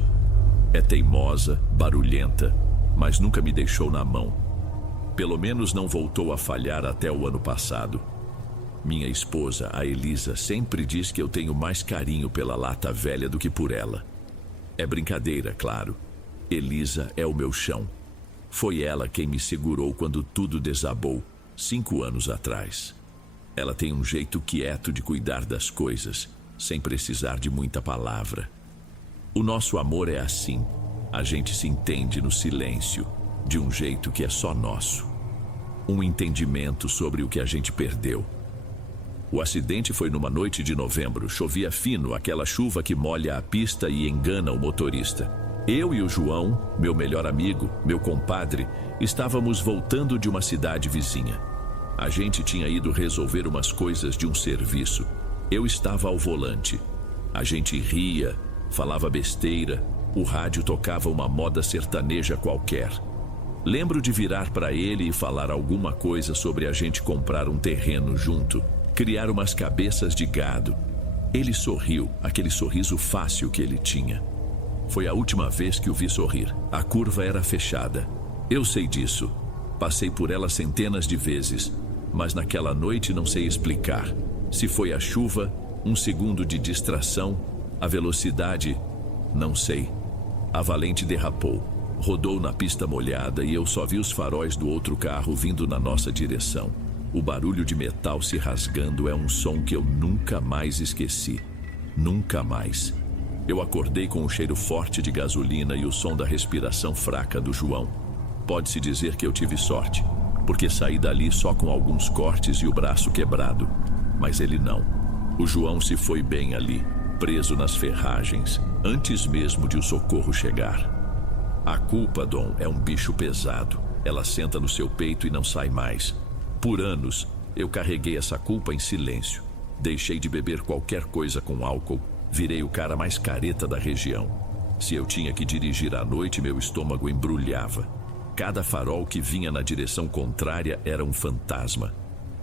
É teimosa, barulhenta mas nunca me deixou na mão. Pelo menos não voltou a falhar até o ano passado. Minha esposa, a Elisa, sempre diz que eu tenho mais carinho pela lata velha do que por ela. É brincadeira, claro. Elisa é o meu chão. Foi ela quem me segurou quando tudo desabou, 5 anos atrás. Ela tem um jeito quieto de cuidar das coisas, sem precisar de muita palavra. O nosso amor é assim. A gente se entende no silêncio, de um jeito que é só nosso. Um entendimento sobre o que a gente perdeu. O acidente foi numa noite de novembro. Chovia fino, aquela chuva que molha a pista e engana o motorista. Eu e o João, meu melhor amigo, meu compadre, estávamos voltando de uma cidade vizinha. A gente tinha ido resolver umas coisas de um serviço. Eu estava ao volante. A gente ria, falava besteira, o rádio tocava uma moda sertaneja qualquer. Lembro de virar para ele e falar alguma coisa sobre a gente comprar um terreno junto, criar umas cabeças de gado. Ele sorriu, aquele sorriso fácil que ele tinha. Foi a última vez que o vi sorrir. A curva era fechada. Eu sei disso. Passei por ela centenas de vezes, mas naquela noite não sei explicar. Se foi a chuva, um segundo de distração, a velocidade, não sei. A Valente derrapou, rodou na pista molhada e eu só vi os faróis do outro carro vindo na nossa direção. O barulho de metal se rasgando é um som que eu nunca mais esqueci. Nunca mais. Eu acordei com o cheiro forte de gasolina e o som da respiração fraca do João. Pode-se dizer que eu tive sorte, porque saí dali só com alguns cortes e o braço quebrado. Mas ele não. O João se foi bem ali, preso nas ferragens, antes mesmo de o socorro chegar. A culpa, Dom, é um bicho pesado. Ela senta no seu peito e não sai mais. Por anos, eu carreguei essa culpa em silêncio. Deixei de beber qualquer coisa com álcool. Virei o cara mais careta da região. Se eu tinha que dirigir à noite, meu estômago embrulhava. Cada farol que vinha na direção contrária era um fantasma.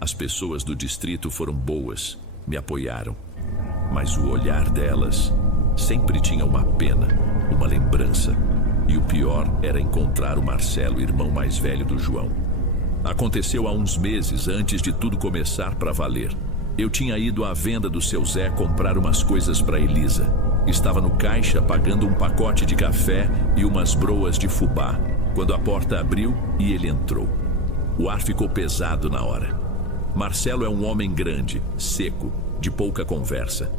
As pessoas do distrito foram boas, me apoiaram. Mas o olhar delas sempre tinha uma pena, uma lembrança. E o pior era encontrar o Marcelo, irmão mais velho do João. Aconteceu há uns meses, antes de tudo começar para valer. Eu tinha ido à venda do seu Zé comprar umas coisas para Elisa. Estava no caixa pagando um pacote de café e umas broas de fubá, quando a porta abriu e ele entrou. O ar ficou pesado na hora. Marcelo é um homem grande, seco, de pouca conversa.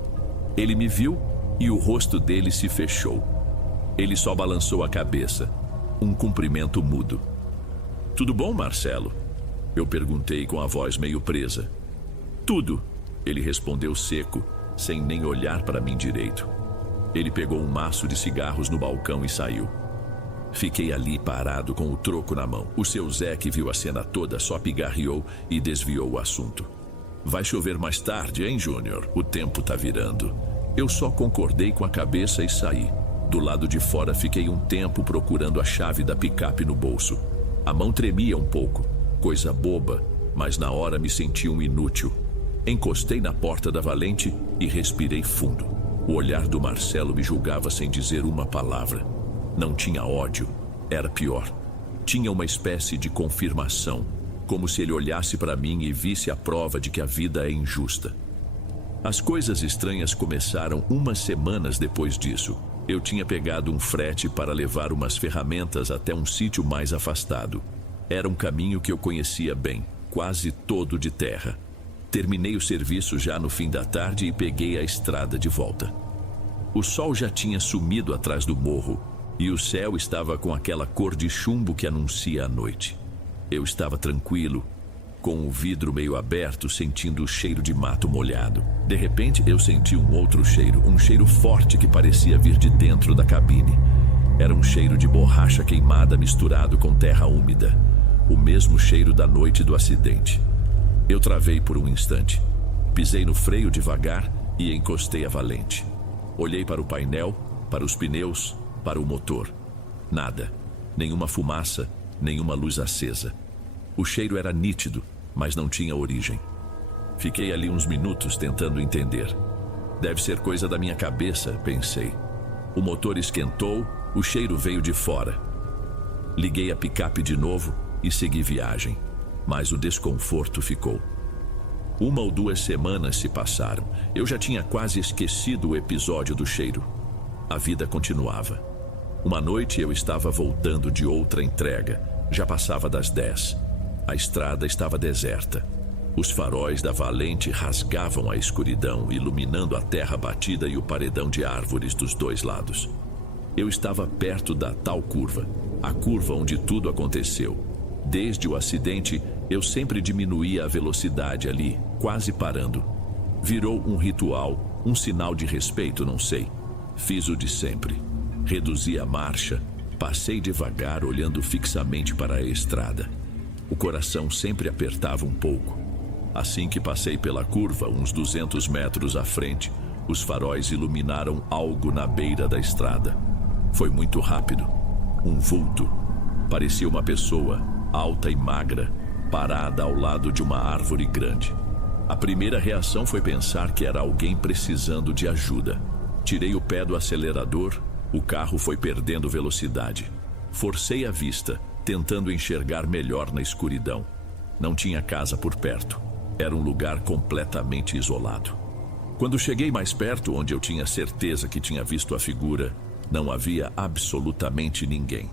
Ele me viu e o rosto dele se fechou. Ele só balançou a cabeça, um cumprimento mudo. "Tudo bom, Marcelo?" Eu perguntei com a voz meio presa. "Tudo", ele respondeu seco, sem nem olhar para mim direito. Ele pegou um maço de cigarros no balcão e saiu. Fiquei ali parado com o troco na mão. O seu Zé, que viu a cena toda, só pigarreou e desviou o assunto. "Vai chover mais tarde, hein, Júnior? O tempo tá virando." Eu só concordei com a cabeça e saí. Do lado de fora fiquei um tempo procurando a chave da picape no bolso. A mão tremia um pouco, coisa boba, mas na hora me senti um inútil. Encostei na porta da Valente e respirei fundo. O olhar do Marcelo me julgava sem dizer uma palavra. Não tinha ódio, era pior. Tinha uma espécie de confirmação, como se ele olhasse para mim e visse a prova de que a vida é injusta. As coisas estranhas começaram umas semanas depois disso. Eu tinha pegado um frete para levar umas ferramentas até um sítio mais afastado. Era um caminho que eu conhecia bem, quase todo de terra. Terminei o serviço já no fim da tarde e peguei a estrada de volta. O sol já tinha sumido atrás do morro e o céu estava com aquela cor de chumbo que anuncia a noite. Eu estava tranquilo, com o vidro meio aberto, sentindo o cheiro de mato molhado. De repente, eu senti um outro cheiro, um cheiro forte que parecia vir de dentro da cabine. Era um cheiro de borracha queimada misturado com terra úmida. O mesmo cheiro da noite do acidente. Eu travei por um instante. Pisei no freio devagar e encostei a Valente. Olhei para o painel, para os pneus, para o motor. Nada. Nenhuma fumaça, nenhuma luz acesa. O cheiro era nítido, mas não tinha origem. Fiquei ali uns minutos tentando entender. Deve ser coisa da minha cabeça, pensei. O motor esquentou, o cheiro veio de fora. Liguei a picape de novo e segui viagem, mas o desconforto ficou. 1 ou 2 semanas se passaram. Eu já tinha quase esquecido o episódio do cheiro. A vida continuava. Uma noite eu estava voltando de outra entrega. Já passava das 10. A estrada estava deserta. Os faróis da Valente rasgavam a escuridão, iluminando a terra batida e o paredão de árvores dos 2 lados. Eu estava perto da tal curva, a curva onde tudo aconteceu. Desde o acidente, eu sempre diminuía a velocidade ali, quase parando. Virou um ritual, um sinal de respeito, não sei. Fiz o de sempre. Reduzi a marcha, passei devagar, olhando fixamente para a estrada. O coração sempre apertava um pouco. Assim que passei pela curva, uns 200 metros à frente, os faróis iluminaram algo na beira da estrada. Foi muito rápido. Um vulto. Parecia uma pessoa, alta e magra, parada ao lado de uma árvore grande. A primeira reação foi pensar que era alguém precisando de ajuda. Tirei o pé do acelerador, o carro foi perdendo velocidade. Forcei a vista, tentando enxergar melhor na escuridão. Não tinha casa por perto. Era um lugar completamente isolado. Quando cheguei mais perto, onde eu tinha certeza que tinha visto a figura, não havia absolutamente ninguém.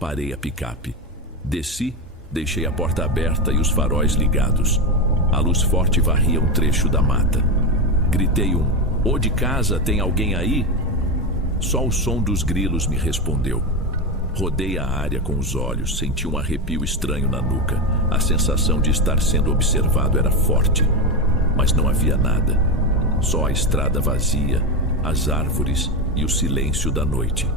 Parei a picape. Desci, deixei a porta aberta e os faróis ligados. A luz forte varria um trecho da mata. Gritei "Ô de casa, tem alguém aí?" Só o som dos grilos me respondeu. Rodei a área com os olhos, senti um arrepio estranho na nuca. A sensação de estar sendo observado era forte, mas não havia nada. Só a estrada vazia, as árvores e o silêncio da noite.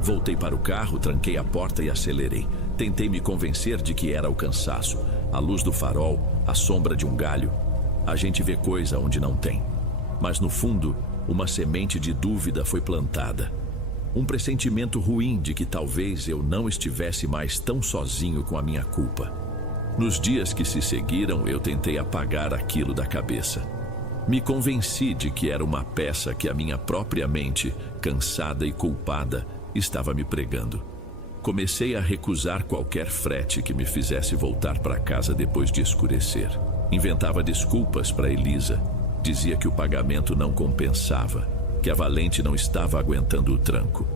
Voltei para o carro, tranquei a porta e acelerei. Tentei me convencer de que era o cansaço, a luz do farol, a sombra de um galho. A gente vê coisa onde não tem. Mas no fundo, uma semente de dúvida foi plantada. Um pressentimento ruim de que talvez eu não estivesse mais tão sozinho com a minha culpa. Nos dias que se seguiram, eu tentei apagar aquilo da cabeça. Me convenci de que era uma peça que a minha própria mente, cansada e culpada, estava me pregando. Comecei a recusar qualquer frete que me fizesse voltar para casa depois de escurecer. Inventava desculpas para Elisa. Dizia que o pagamento não compensava, que a Valente não estava aguentando o tranco.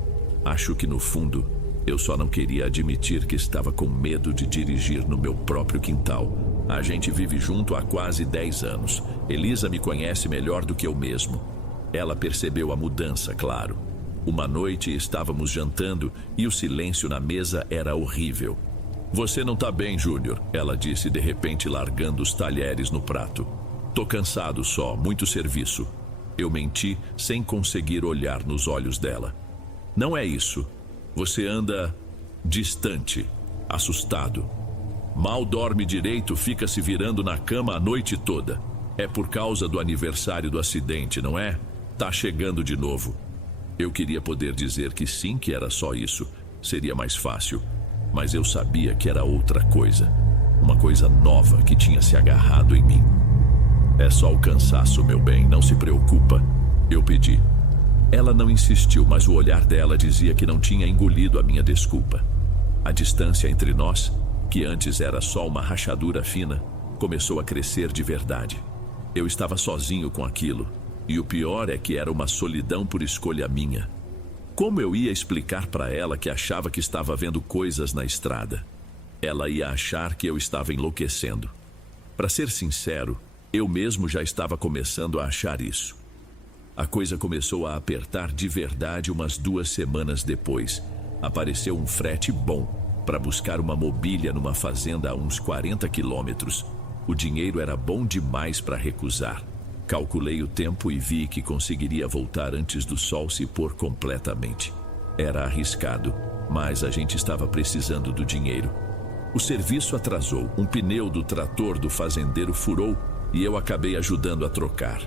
Acho que no fundo, eu só não queria admitir que estava com medo de dirigir no meu próprio quintal. A gente vive junto há quase 10 anos. Elisa me conhece melhor do que eu mesmo. Ela percebeu a mudança, claro. Uma noite estávamos jantando e o silêncio na mesa era horrível. "Você não tá bem, Júnior", ela disse de repente, largando os talheres no prato. "Tô cansado só, muito serviço." Eu menti sem conseguir olhar nos olhos dela. "Não é isso. Você anda distante, assustado. Mal dorme direito, fica se virando na cama a noite toda. É por causa do aniversário do acidente, não é? Tá chegando de novo." Eu queria poder dizer que sim, que era só isso. Seria mais fácil. Mas eu sabia que era outra coisa. Uma coisa nova que tinha se agarrado em mim. "É só o cansaço, meu bem, não se preocupa", eu pedi. Ela não insistiu, mas o olhar dela dizia que não tinha engolido a minha desculpa. A distância entre nós, que antes era só uma rachadura fina, começou a crescer de verdade. Eu estava sozinho com aquilo, e o pior é que era uma solidão por escolha minha. Como eu ia explicar para ela que achava que estava vendo coisas na estrada? Ela ia achar que eu estava enlouquecendo. Para ser sincero, eu mesmo já estava começando a achar isso. A coisa começou a apertar de verdade umas 2 semanas depois. Apareceu um frete bom para buscar uma mobília numa fazenda a uns 40 quilômetros. O dinheiro era bom demais para recusar. Calculei o tempo e vi que conseguiria voltar antes do sol se pôr completamente. Era arriscado, mas a gente estava precisando do dinheiro. O serviço atrasou, um pneu do trator do fazendeiro furou e eu acabei ajudando a trocar.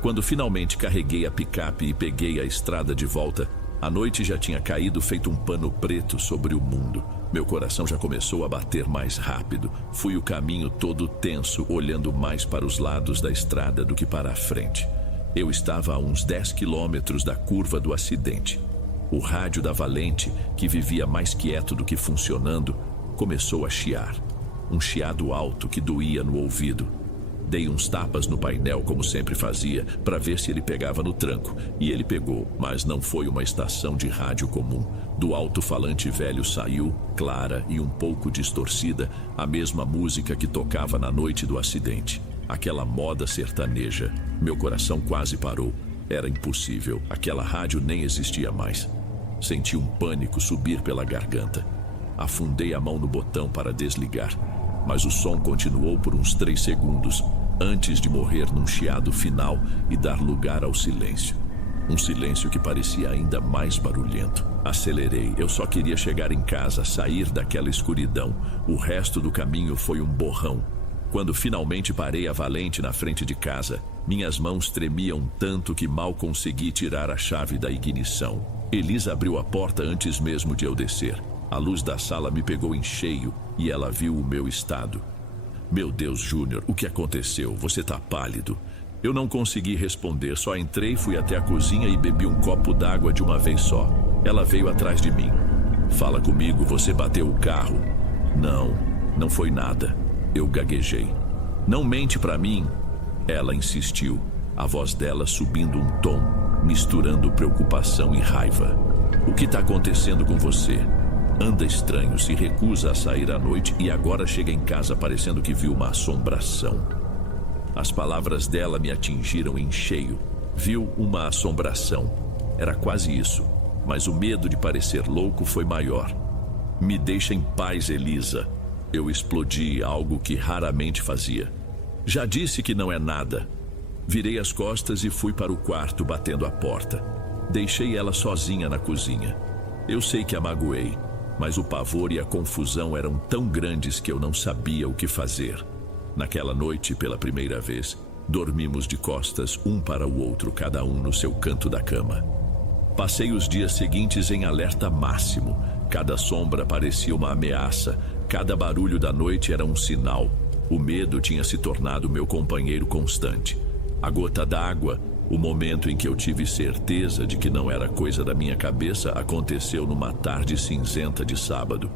Quando finalmente carreguei a picape e peguei a estrada de volta, a noite já tinha caído feito um pano preto sobre o mundo. Meu coração já começou a bater mais rápido. Fui o caminho todo tenso, olhando mais para os lados da estrada do que para a frente. Eu estava a uns 10 quilômetros da curva do acidente. O rádio da Valente, que vivia mais quieto do que funcionando, começou a chiar. Um chiado alto que doía no ouvido. Dei uns tapas no painel, como sempre fazia, para ver se ele pegava no tranco. E ele pegou, mas não foi uma estação de rádio comum. Do alto-falante velho saiu, clara e um pouco distorcida, a mesma música que tocava na noite do acidente. Aquela moda sertaneja. Meu coração quase parou. Era impossível. Aquela rádio nem existia mais. Senti um pânico subir pela garganta. Afundei a mão no botão para desligar. Mas o som continuou por uns 3 segundos, antes de morrer num chiado final e dar lugar ao silêncio. Um silêncio que parecia ainda mais barulhento. Acelerei. Eu só queria chegar em casa, sair daquela escuridão. O resto do caminho foi um borrão. Quando finalmente parei a Valente na frente de casa, minhas mãos tremiam tanto que mal consegui tirar a chave da ignição. Elisa abriu a porta antes mesmo de eu descer. A luz da sala me pegou em cheio e ela viu o meu estado. Meu Deus, Júnior, o que aconteceu? Você tá pálido. Eu não consegui responder, só entrei, fui até a cozinha e bebi um copo d'água de uma vez só. Ela veio atrás de mim. Fala comigo, você bateu o carro? Não foi nada. Eu gaguejei. Não mente pra mim. Ela insistiu, a voz dela subindo um tom, misturando preocupação e raiva. O que tá acontecendo com você? Anda estranho, se recusa a sair à noite e agora chega em casa parecendo que viu uma assombração. As palavras dela me atingiram em cheio. Viu uma assombração. Era quase isso, mas o medo de parecer louco foi maior. Me deixa em paz, Elisa. Eu explodi, algo que raramente fazia. Já disse que não é nada. Virei as costas e fui para o quarto, batendo a porta. Deixei ela sozinha na cozinha. Eu sei que a magoei, mas o pavor e a confusão eram tão grandes que eu não sabia o que fazer. Naquela noite, pela primeira vez, dormimos de costas um para o outro, cada um no seu canto da cama. Passei os dias seguintes em alerta máximo. Cada sombra parecia uma ameaça, cada barulho da noite era um sinal. O medo tinha se tornado meu companheiro constante. A gota d'água, o momento em que eu tive certeza de que não era coisa da minha cabeça, aconteceu numa tarde cinzenta de sábado.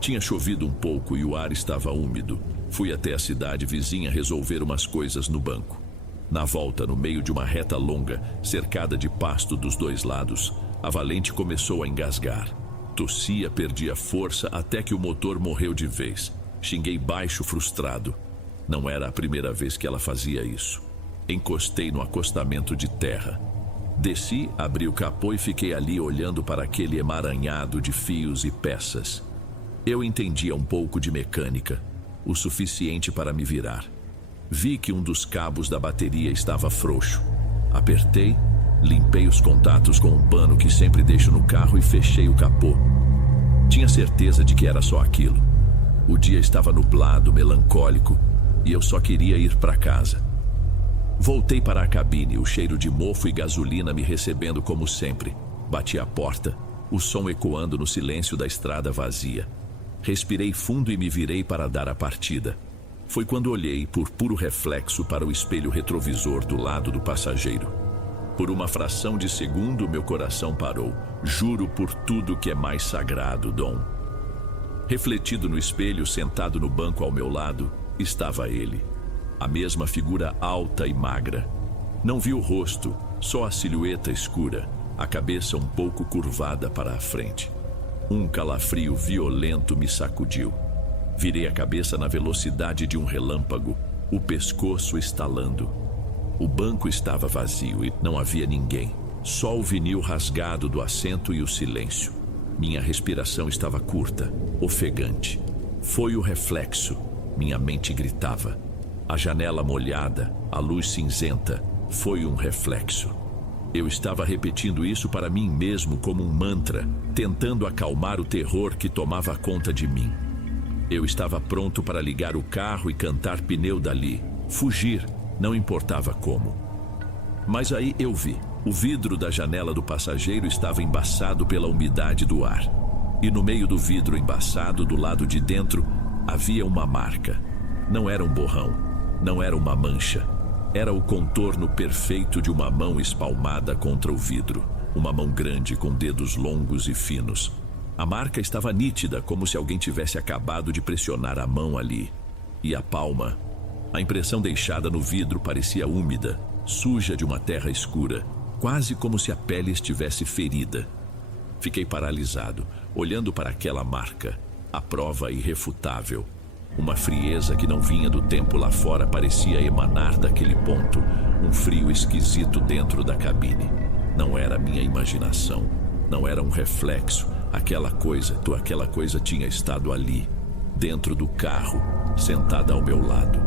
Tinha chovido um pouco e o ar estava úmido. Fui até a cidade vizinha resolver umas coisas no banco. Na volta, no meio de uma reta longa, cercada de pasto dos dois lados, a Valente começou a engasgar. Tossia, perdia força até que o motor morreu de vez. Xinguei baixo, frustrado. Não era a primeira vez que ela fazia isso. Encostei no acostamento de terra. Desci, abri o capô e fiquei ali olhando para aquele emaranhado de fios e peças. Eu entendia um pouco de mecânica, o suficiente para me virar. Vi que um dos cabos da bateria estava frouxo. Apertei, limpei os contatos com um pano que sempre deixo no carro e fechei o capô. Tinha certeza de que era só aquilo. O dia estava nublado, melancólico, e eu só queria ir para casa. Voltei para a cabine, o cheiro de mofo e gasolina me recebendo como sempre. Bati a porta, o som ecoando no silêncio da estrada vazia. Respirei fundo e me virei para dar a partida. Foi quando olhei, por puro reflexo, para o espelho retrovisor do lado do passageiro. Por uma fração de segundo, meu coração parou. Juro por tudo que é mais sagrado, Dom. Refletido no espelho, sentado no banco ao meu lado, estava ele. A mesma figura alta e magra. Não vi o rosto, só a silhueta escura, a cabeça um pouco curvada para a frente. Um calafrio violento me sacudiu. Virei a cabeça na velocidade de um relâmpago, o pescoço estalando. O banco estava vazio e não havia ninguém. Só o vinil rasgado do assento e o silêncio. Minha respiração estava curta, ofegante. Foi o reflexo. Minha mente gritava. A janela molhada, a luz cinzenta, foi um reflexo. Eu estava repetindo isso para mim mesmo como um mantra, tentando acalmar o terror que tomava conta de mim. Eu estava pronto para ligar o carro e cantar pneu dali, fugir, não importava como. Mas aí eu vi. O vidro da janela do passageiro estava embaçado pela umidade do ar. E no meio do vidro embaçado, do lado de dentro, havia uma marca. Não era um borrão, não era uma mancha. Era o contorno perfeito de uma mão espalmada contra o vidro. Uma mão grande com dedos longos e finos. A marca estava nítida, como se alguém tivesse acabado de pressionar a mão ali. E a palma? A impressão deixada no vidro parecia úmida, suja de uma terra escura, quase como se a pele estivesse ferida. Fiquei paralisado, olhando para aquela marca, a prova irrefutável. Uma frieza que não vinha do tempo lá fora parecia emanar daquele ponto, um frio esquisito dentro da cabine. Não era minha imaginação, não era um reflexo. Aquela coisa tinha estado ali, dentro do carro, sentada ao meu lado.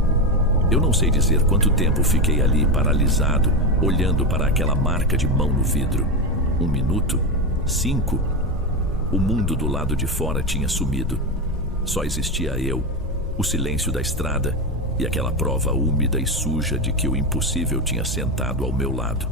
Eu não sei dizer quanto tempo fiquei ali paralisado, olhando para aquela marca de mão no vidro. 1 minuto? 5? O mundo do lado de fora tinha sumido. Só existia eu, o silêncio da estrada e aquela prova úmida e suja de que o impossível tinha sentado ao meu lado.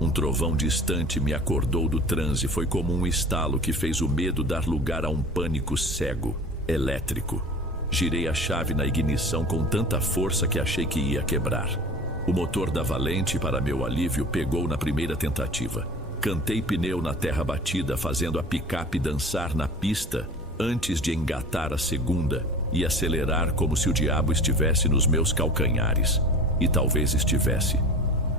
Um trovão distante me acordou do transe. Foi como um estalo que fez o medo dar lugar a um pânico cego, elétrico. Girei a chave na ignição com tanta força que achei que ia quebrar. O motor da Valente, para meu alívio, pegou na primeira tentativa. Cantei pneu na terra batida, fazendo a picape dançar na pista antes de engatar a segunda e acelerar como se o diabo estivesse nos meus calcanhares. E talvez estivesse.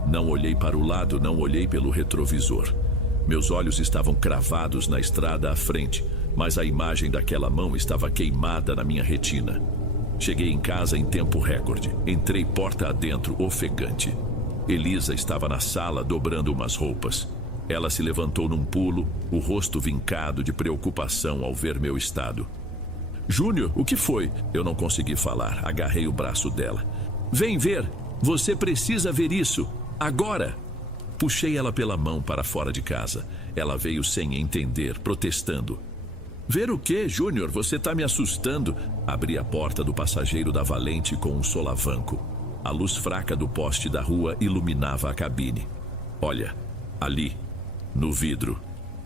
Não olhei para o lado, não olhei pelo retrovisor. Meus olhos estavam cravados na estrada à frente, mas a imagem daquela mão estava queimada na minha retina. Cheguei em casa em tempo recorde. Entrei porta adentro, ofegante. Elisa estava na sala dobrando umas roupas. Ela se levantou num pulo, o rosto vincado de preocupação ao ver meu estado. Júnior, o que foi? Eu não consegui falar, agarrei o braço dela. Vem ver, você precisa ver isso. Agora! Puxei ela pela mão para fora de casa. Ela veio sem entender, protestando. Ver o quê, Júnior? Você tá me assustando. Abri a porta do passageiro da Valente com um solavanco. A luz fraca do poste da rua iluminava a cabine. Olha, ali, no vidro,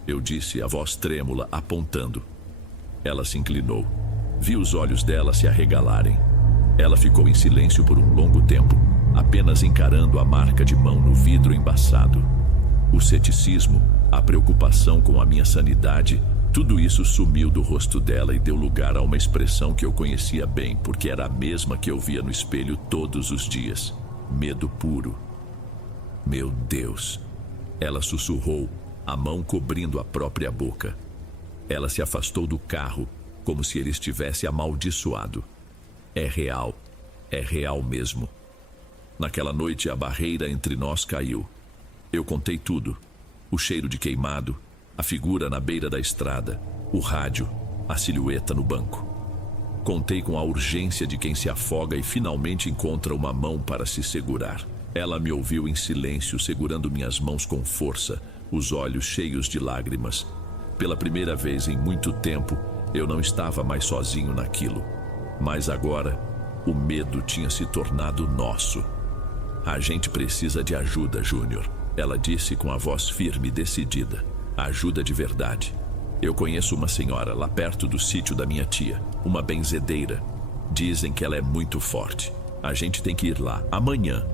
eu disse, a voz trêmula, apontando. Ela se inclinou. Vi os olhos dela se arregalarem. Ela ficou em silêncio por um longo tempo, apenas encarando a marca de mão no vidro embaçado. O ceticismo, a preocupação com a minha sanidade, tudo isso sumiu do rosto dela e deu lugar a uma expressão que eu conhecia bem, porque era a mesma que eu via no espelho todos os dias. Medo puro. Meu Deus! Ela sussurrou, a mão cobrindo a própria boca. Ela se afastou do carro, como se ele estivesse amaldiçoado. É real mesmo. Naquela noite, a barreira entre nós caiu. Eu contei tudo. O cheiro de queimado, a figura na beira da estrada, o rádio, a silhueta no banco. Contei com a urgência de quem se afoga e finalmente encontra uma mão para se segurar. Ela me ouviu em silêncio, segurando minhas mãos com força, os olhos cheios de lágrimas. Pela primeira vez em muito tempo, eu não estava mais sozinho naquilo. Mas agora, o medo tinha se tornado nosso. A gente precisa de ajuda, Júnior, ela disse com a voz firme e decidida. Ajuda de verdade. Eu conheço uma senhora lá perto do sítio da minha tia, uma benzedeira. Dizem que ela é muito forte. A gente tem que ir lá, amanhã.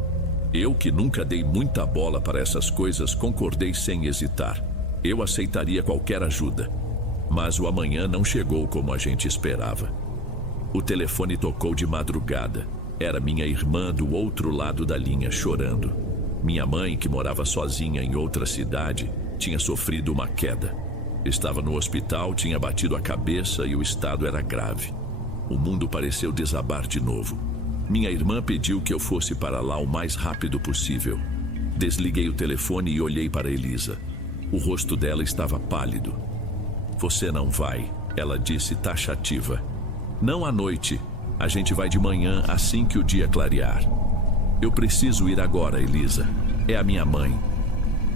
Eu, que nunca dei muita bola para essas coisas, concordei sem hesitar. Eu aceitaria qualquer ajuda. Mas o amanhã não chegou como a gente esperava. O telefone tocou de madrugada. Era minha irmã do outro lado da linha, chorando. Minha mãe, que morava sozinha em outra cidade, tinha sofrido uma queda. Estava no hospital, tinha batido a cabeça e o estado era grave. O mundo pareceu desabar de novo. Minha irmã pediu que eu fosse para lá o mais rápido possível. Desliguei o telefone e olhei para Elisa. O rosto dela estava pálido. Você não vai, ela disse taxativa. Não à noite. A gente vai de manhã assim que o dia clarear. Eu preciso ir agora, Elisa. É a minha mãe.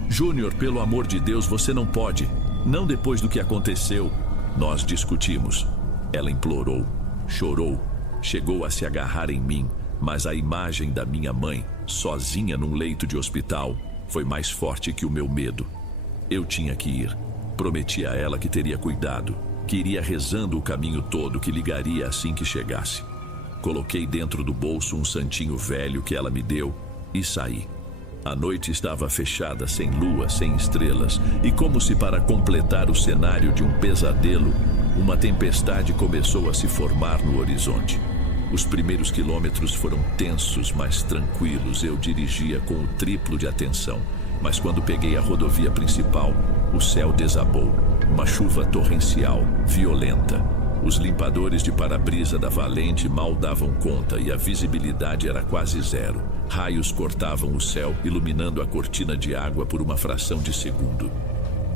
Júnior, pelo amor de Deus, você não pode. Não depois do que aconteceu. Nós discutimos. Ela implorou, chorou, chegou a se agarrar em mim, mas a imagem da minha mãe, sozinha num leito de hospital, foi mais forte que o meu medo. Eu tinha que ir. Prometi a ela que teria cuidado, que iria rezando o caminho todo, que ligaria assim que chegasse. Coloquei dentro do bolso um santinho velho que ela me deu E saí. A noite estava fechada, sem lua, sem estrelas, e como se para completar o cenário de um pesadelo, uma tempestade começou a se formar no horizonte. Os primeiros quilômetros foram tensos, mas tranquilos. Eu dirigia com o triplo de atenção, mas quando peguei a rodovia principal, o céu desabou. Uma chuva torrencial, violenta. Os limpadores de para-brisa da Valente mal davam conta e a visibilidade era quase zero. Raios cortavam o céu, iluminando a cortina de água por uma fração de segundo.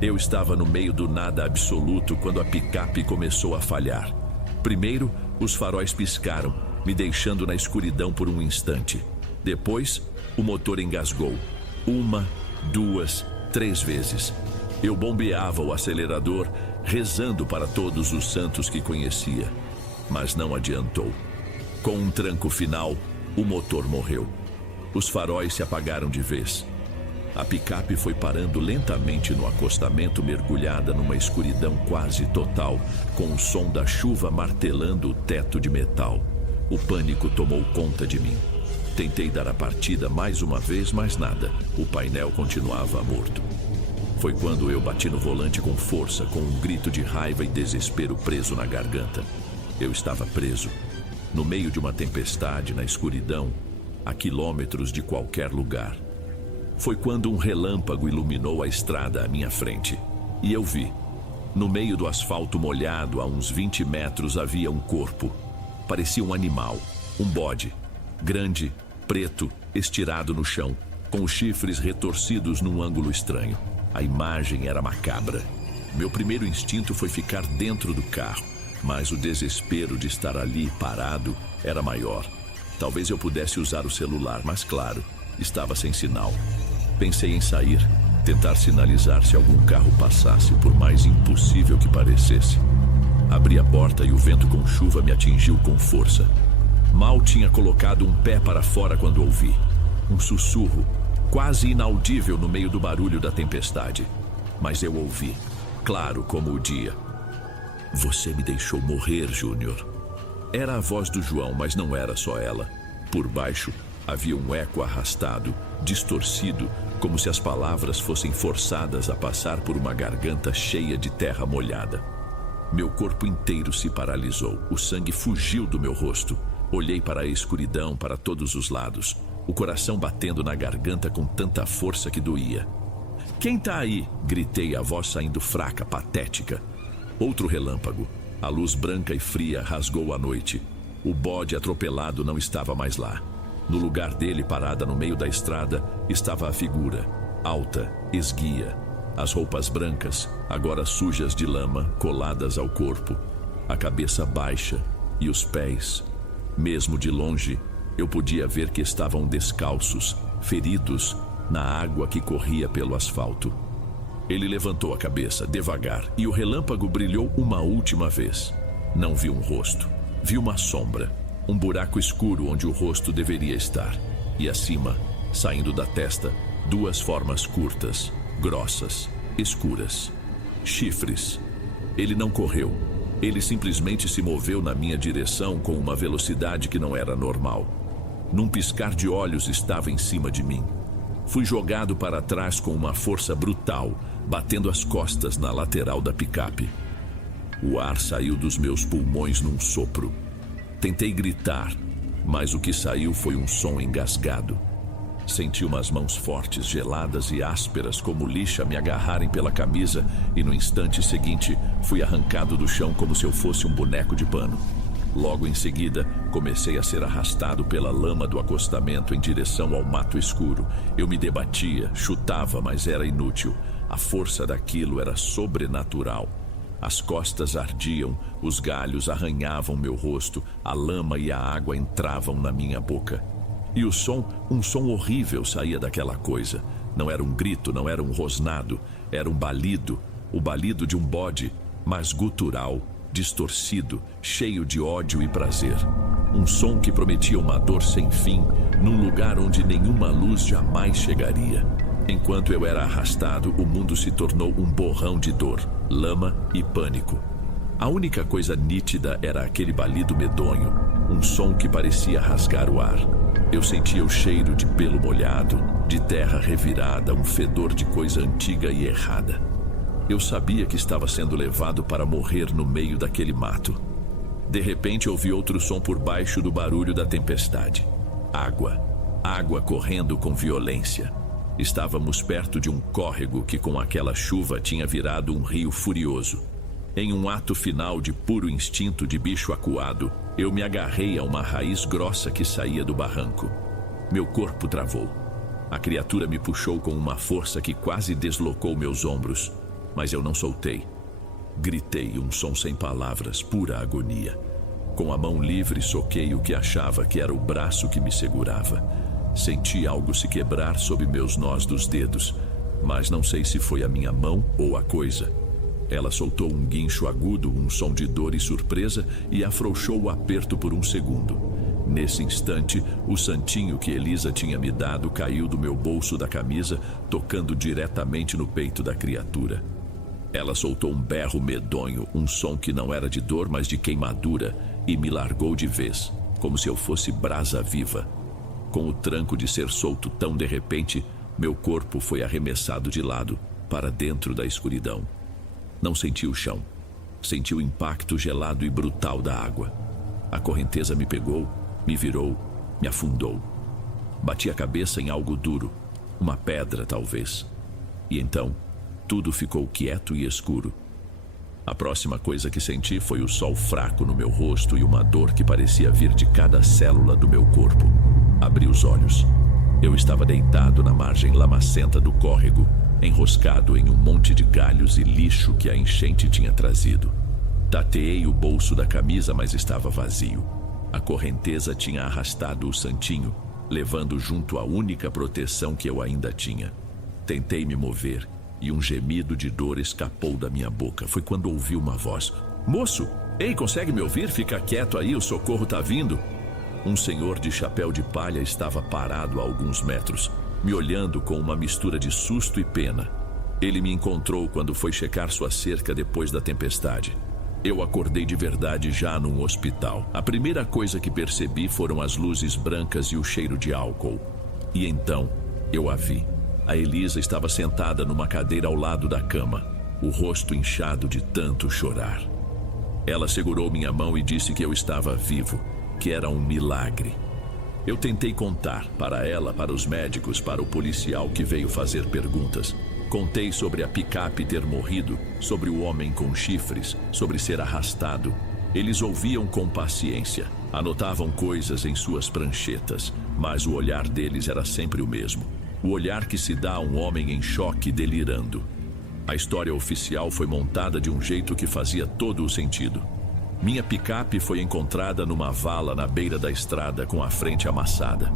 Eu estava no meio do nada absoluto quando a picape começou a falhar. Primeiro, os faróis piscaram, me deixando na escuridão por um instante. Depois, o motor engasgou. 1, 2, 3 vezes. Eu bombeava o acelerador, rezando para todos os santos que conhecia. Mas não adiantou. Com um tranco final, o motor morreu. Os faróis se apagaram de vez. A picape foi parando lentamente no acostamento, mergulhada numa escuridão quase total, com o som da chuva martelando o teto de metal. O pânico tomou conta de mim. Tentei dar a partida mais uma vez, mas nada. O painel continuava morto. Foi quando eu bati no volante com força, com um grito de raiva e desespero preso na garganta. Eu estava preso, no meio de uma tempestade, na escuridão, a quilômetros de qualquer lugar. Foi quando um relâmpago iluminou a estrada à minha frente. E eu vi. No meio do asfalto molhado, a uns 20 metros, havia um corpo. Parecia um animal, um bode. Grande, preto, estirado no chão, com os chifres retorcidos num ângulo estranho. A imagem era macabra. Meu primeiro instinto foi ficar dentro do carro, mas o desespero de estar ali parado era maior. Talvez eu pudesse usar o celular, mas claro, estava sem sinal. Pensei em sair, tentar sinalizar se algum carro passasse, por mais impossível que parecesse. Abri a porta e o vento com chuva me atingiu com força. Mal tinha colocado um pé para fora quando ouvi um sussurro, quase inaudível no meio do barulho da tempestade. Mas eu ouvi, claro como o dia. Você me deixou morrer, Júnior. Era a voz do João, mas não era só ela. Por baixo, havia um eco arrastado, distorcido, como se as palavras fossem forçadas a passar por uma garganta cheia de terra molhada. Meu corpo inteiro se paralisou. O sangue fugiu do meu rosto. Olhei para a escuridão, para todos os lados. O coração batendo na garganta com tanta força que doía. Quem tá aí? Gritei, a voz saindo fraca, patética. Outro relâmpago. A luz branca e fria rasgou a noite. O bode atropelado não estava mais lá. No lugar dele, parada no meio da estrada, estava a figura, alta, esguia. As roupas brancas, agora sujas de lama, coladas ao corpo. A cabeça baixa e os pés. Mesmo de longe, eu podia ver que estavam descalços, feridos, na água que corria pelo asfalto. Ele levantou a cabeça, devagar, e o relâmpago brilhou uma última vez. Não vi um rosto. Vi uma sombra, um buraco escuro onde o rosto deveria estar. E acima, saindo da testa, 2 formas curtas, grossas, escuras. Chifres. Ele não correu. Ele simplesmente se moveu na minha direção com uma velocidade que não era normal. Num piscar de olhos estava em cima de mim. Fui jogado para trás com uma força brutal, batendo as costas na lateral da picape. O ar saiu dos meus pulmões num sopro. Tentei gritar, mas o que saiu foi um som engasgado. Senti umas mãos fortes, geladas e ásperas como lixa me agarrarem pela camisa e no instante seguinte fui arrancado do chão como se eu fosse um boneco de pano. Logo em seguida, comecei a ser arrastado pela lama do acostamento em direção ao mato escuro. Eu me debatia, chutava, mas era inútil. A força daquilo era sobrenatural. As costas ardiam, os galhos arranhavam meu rosto, a lama e a água entravam na minha boca. E o som, um som horrível saía daquela coisa. Não era um grito, não era um rosnado, era um balido, o balido de um bode, mas gutural, distorcido, cheio de ódio e prazer. Um som que prometia uma dor sem fim, num lugar onde nenhuma luz jamais chegaria. Enquanto eu era arrastado, o mundo se tornou um borrão de dor, lama e pânico. A única coisa nítida era aquele balido medonho, um som que parecia rasgar o ar. Eu sentia o cheiro de pelo molhado, de terra revirada, um fedor de coisa antiga e errada. Eu sabia que estava sendo levado para morrer no meio daquele mato. De repente ouvi outro som por baixo do barulho da tempestade. Água. Água correndo com violência. Estávamos perto de um córrego que com aquela chuva tinha virado um rio furioso. Em um ato final de puro instinto de bicho acuado, eu me agarrei a uma raiz grossa que saía do barranco. Meu corpo travou. A criatura me puxou com uma força que quase deslocou meus ombros, mas eu não soltei. Gritei, um som sem palavras, pura agonia. Com a mão livre, soquei o que achava que era o braço que me segurava. Senti algo se quebrar sob meus nós dos dedos, mas não sei se foi a minha mão ou a coisa. Ela soltou um guincho agudo, um som de dor e surpresa, e afrouxou o aperto por um segundo. Nesse instante, o santinho que Elisa tinha me dado caiu do meu bolso da camisa, tocando diretamente no peito da criatura. Ela soltou um berro medonho, um som que não era de dor, mas de queimadura, e me largou de vez, como se eu fosse brasa viva. Com o tranco de ser solto tão de repente, meu corpo foi arremessado de lado, para dentro da escuridão. Não senti o chão. Senti o impacto gelado e brutal da água. A correnteza me pegou, me virou, me afundou. Bati a cabeça em algo duro, uma pedra talvez. E então, tudo ficou quieto e escuro. A próxima coisa que senti foi o sol fraco no meu rosto e uma dor que parecia vir de cada célula do meu corpo. Abri os olhos. Eu estava deitado na margem lamacenta do córrego, enroscado em um monte de galhos e lixo que a enchente tinha trazido. Tateei o bolso da camisa, mas estava vazio. A correnteza tinha arrastado o santinho, levando junto a única proteção que eu ainda tinha. Tentei me mover e um gemido de dor escapou da minha boca. Foi quando ouvi uma voz. Moço, ei, consegue me ouvir? Fica quieto aí, o socorro tá vindo. Um senhor de chapéu de palha estava parado a alguns metros, me olhando com uma mistura de susto e pena. Ele me encontrou quando foi checar sua cerca depois da tempestade. Eu acordei de verdade já num hospital. A primeira coisa que percebi foram as luzes brancas e o cheiro de álcool. E então, eu a vi. A Elisa estava sentada numa cadeira ao lado da cama, o rosto inchado de tanto chorar. Ela segurou minha mão e disse que eu estava vivo, que era um milagre. Eu tentei contar para ela, para os médicos, para o policial que veio fazer perguntas. Contei sobre a picape ter morrido, sobre o homem com chifres, sobre ser arrastado. Eles ouviam com paciência, anotavam coisas em suas pranchetas, mas o olhar deles era sempre o mesmo. O olhar que se dá a um homem em choque, delirando. A história oficial foi montada de um jeito que fazia todo o sentido. Minha picape foi encontrada numa vala na beira da estrada com a frente amassada.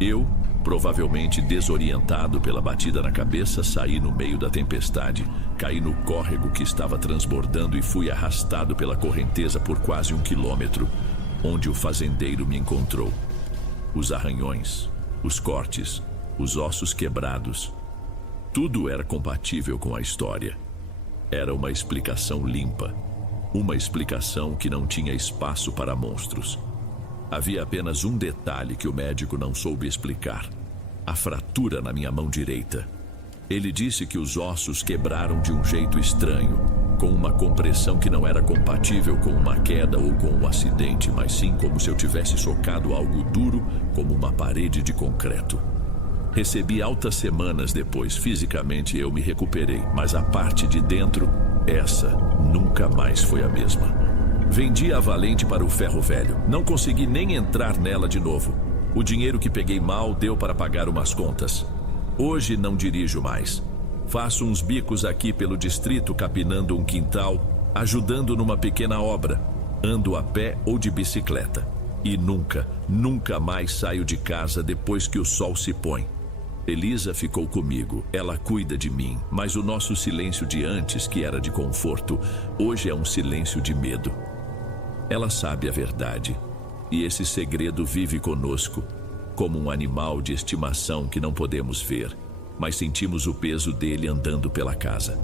Eu, provavelmente desorientado pela batida na cabeça, saí no meio da tempestade, caí no córrego que estava transbordando e fui arrastado pela correnteza por quase 1 quilômetro, onde o fazendeiro me encontrou. Os arranhões, os cortes, os ossos quebrados, tudo era compatível com a história. Era uma explicação limpa. Uma explicação que não tinha espaço para monstros. Havia apenas um detalhe que o médico não soube explicar: a fratura na minha mão direita. Ele disse que os ossos quebraram de um jeito estranho, com uma compressão que não era compatível com uma queda ou com um acidente, mas sim como se eu tivesse socado algo duro, como uma parede de concreto. Recebi altas semanas depois. Fisicamente eu me recuperei, mas a parte de dentro, essa nunca mais foi a mesma. Vendi a Valente para o ferro velho. Não consegui nem entrar nela de novo. O dinheiro que peguei mal deu para pagar umas contas. Hoje não dirijo mais. Faço uns bicos aqui pelo distrito, capinando um quintal, ajudando numa pequena obra. Ando a pé ou de bicicleta. E nunca mais saio de casa depois que o sol se põe. Elisa ficou comigo, ela cuida de mim, mas o nosso silêncio de antes, que era de conforto, hoje é um silêncio de medo. Ela sabe a verdade, e esse segredo vive conosco, como um animal de estimação que não podemos ver, mas sentimos o peso dele andando pela casa.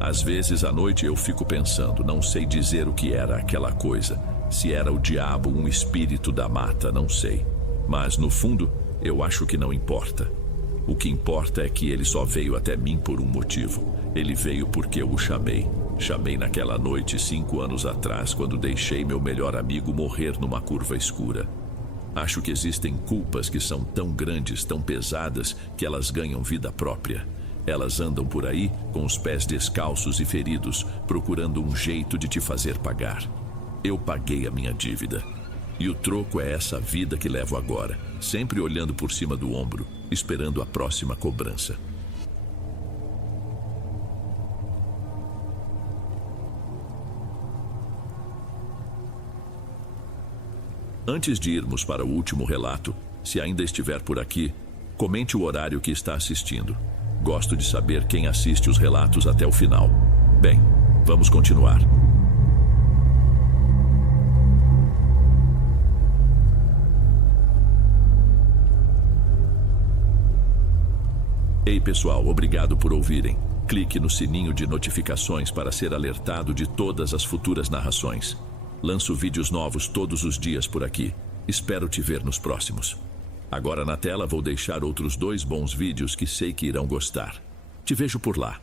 Às vezes à noite eu fico pensando, não sei dizer o que era aquela coisa, Se era o diabo, um espírito da mata, não sei. Mas, no fundo, eu acho que não importa. O que importa é que ele só veio até mim por um motivo. Ele veio porque eu o chamei. Chamei naquela noite 5 anos atrás, quando deixei meu melhor amigo morrer numa curva escura. Acho que existem culpas que são tão grandes, tão pesadas, que elas ganham vida própria. Elas andam por aí, com os pés descalços e feridos, procurando um jeito de te fazer pagar. Eu paguei a minha dívida. E o troco é essa vida que levo agora, sempre olhando por cima do ombro, esperando a próxima cobrança. Antes de irmos para o último relato, se ainda estiver por aqui, comente o horário que está assistindo. Gosto de saber quem assiste os relatos até o final. Bem, vamos continuar. Ei pessoal, obrigado por ouvirem. Clique no sininho de notificações para ser alertado de todas as futuras narrações. Lanço vídeos novos todos os dias por aqui. Espero te ver nos próximos. Agora na tela vou deixar outros 2 bons vídeos que sei que irão gostar. Te vejo por lá.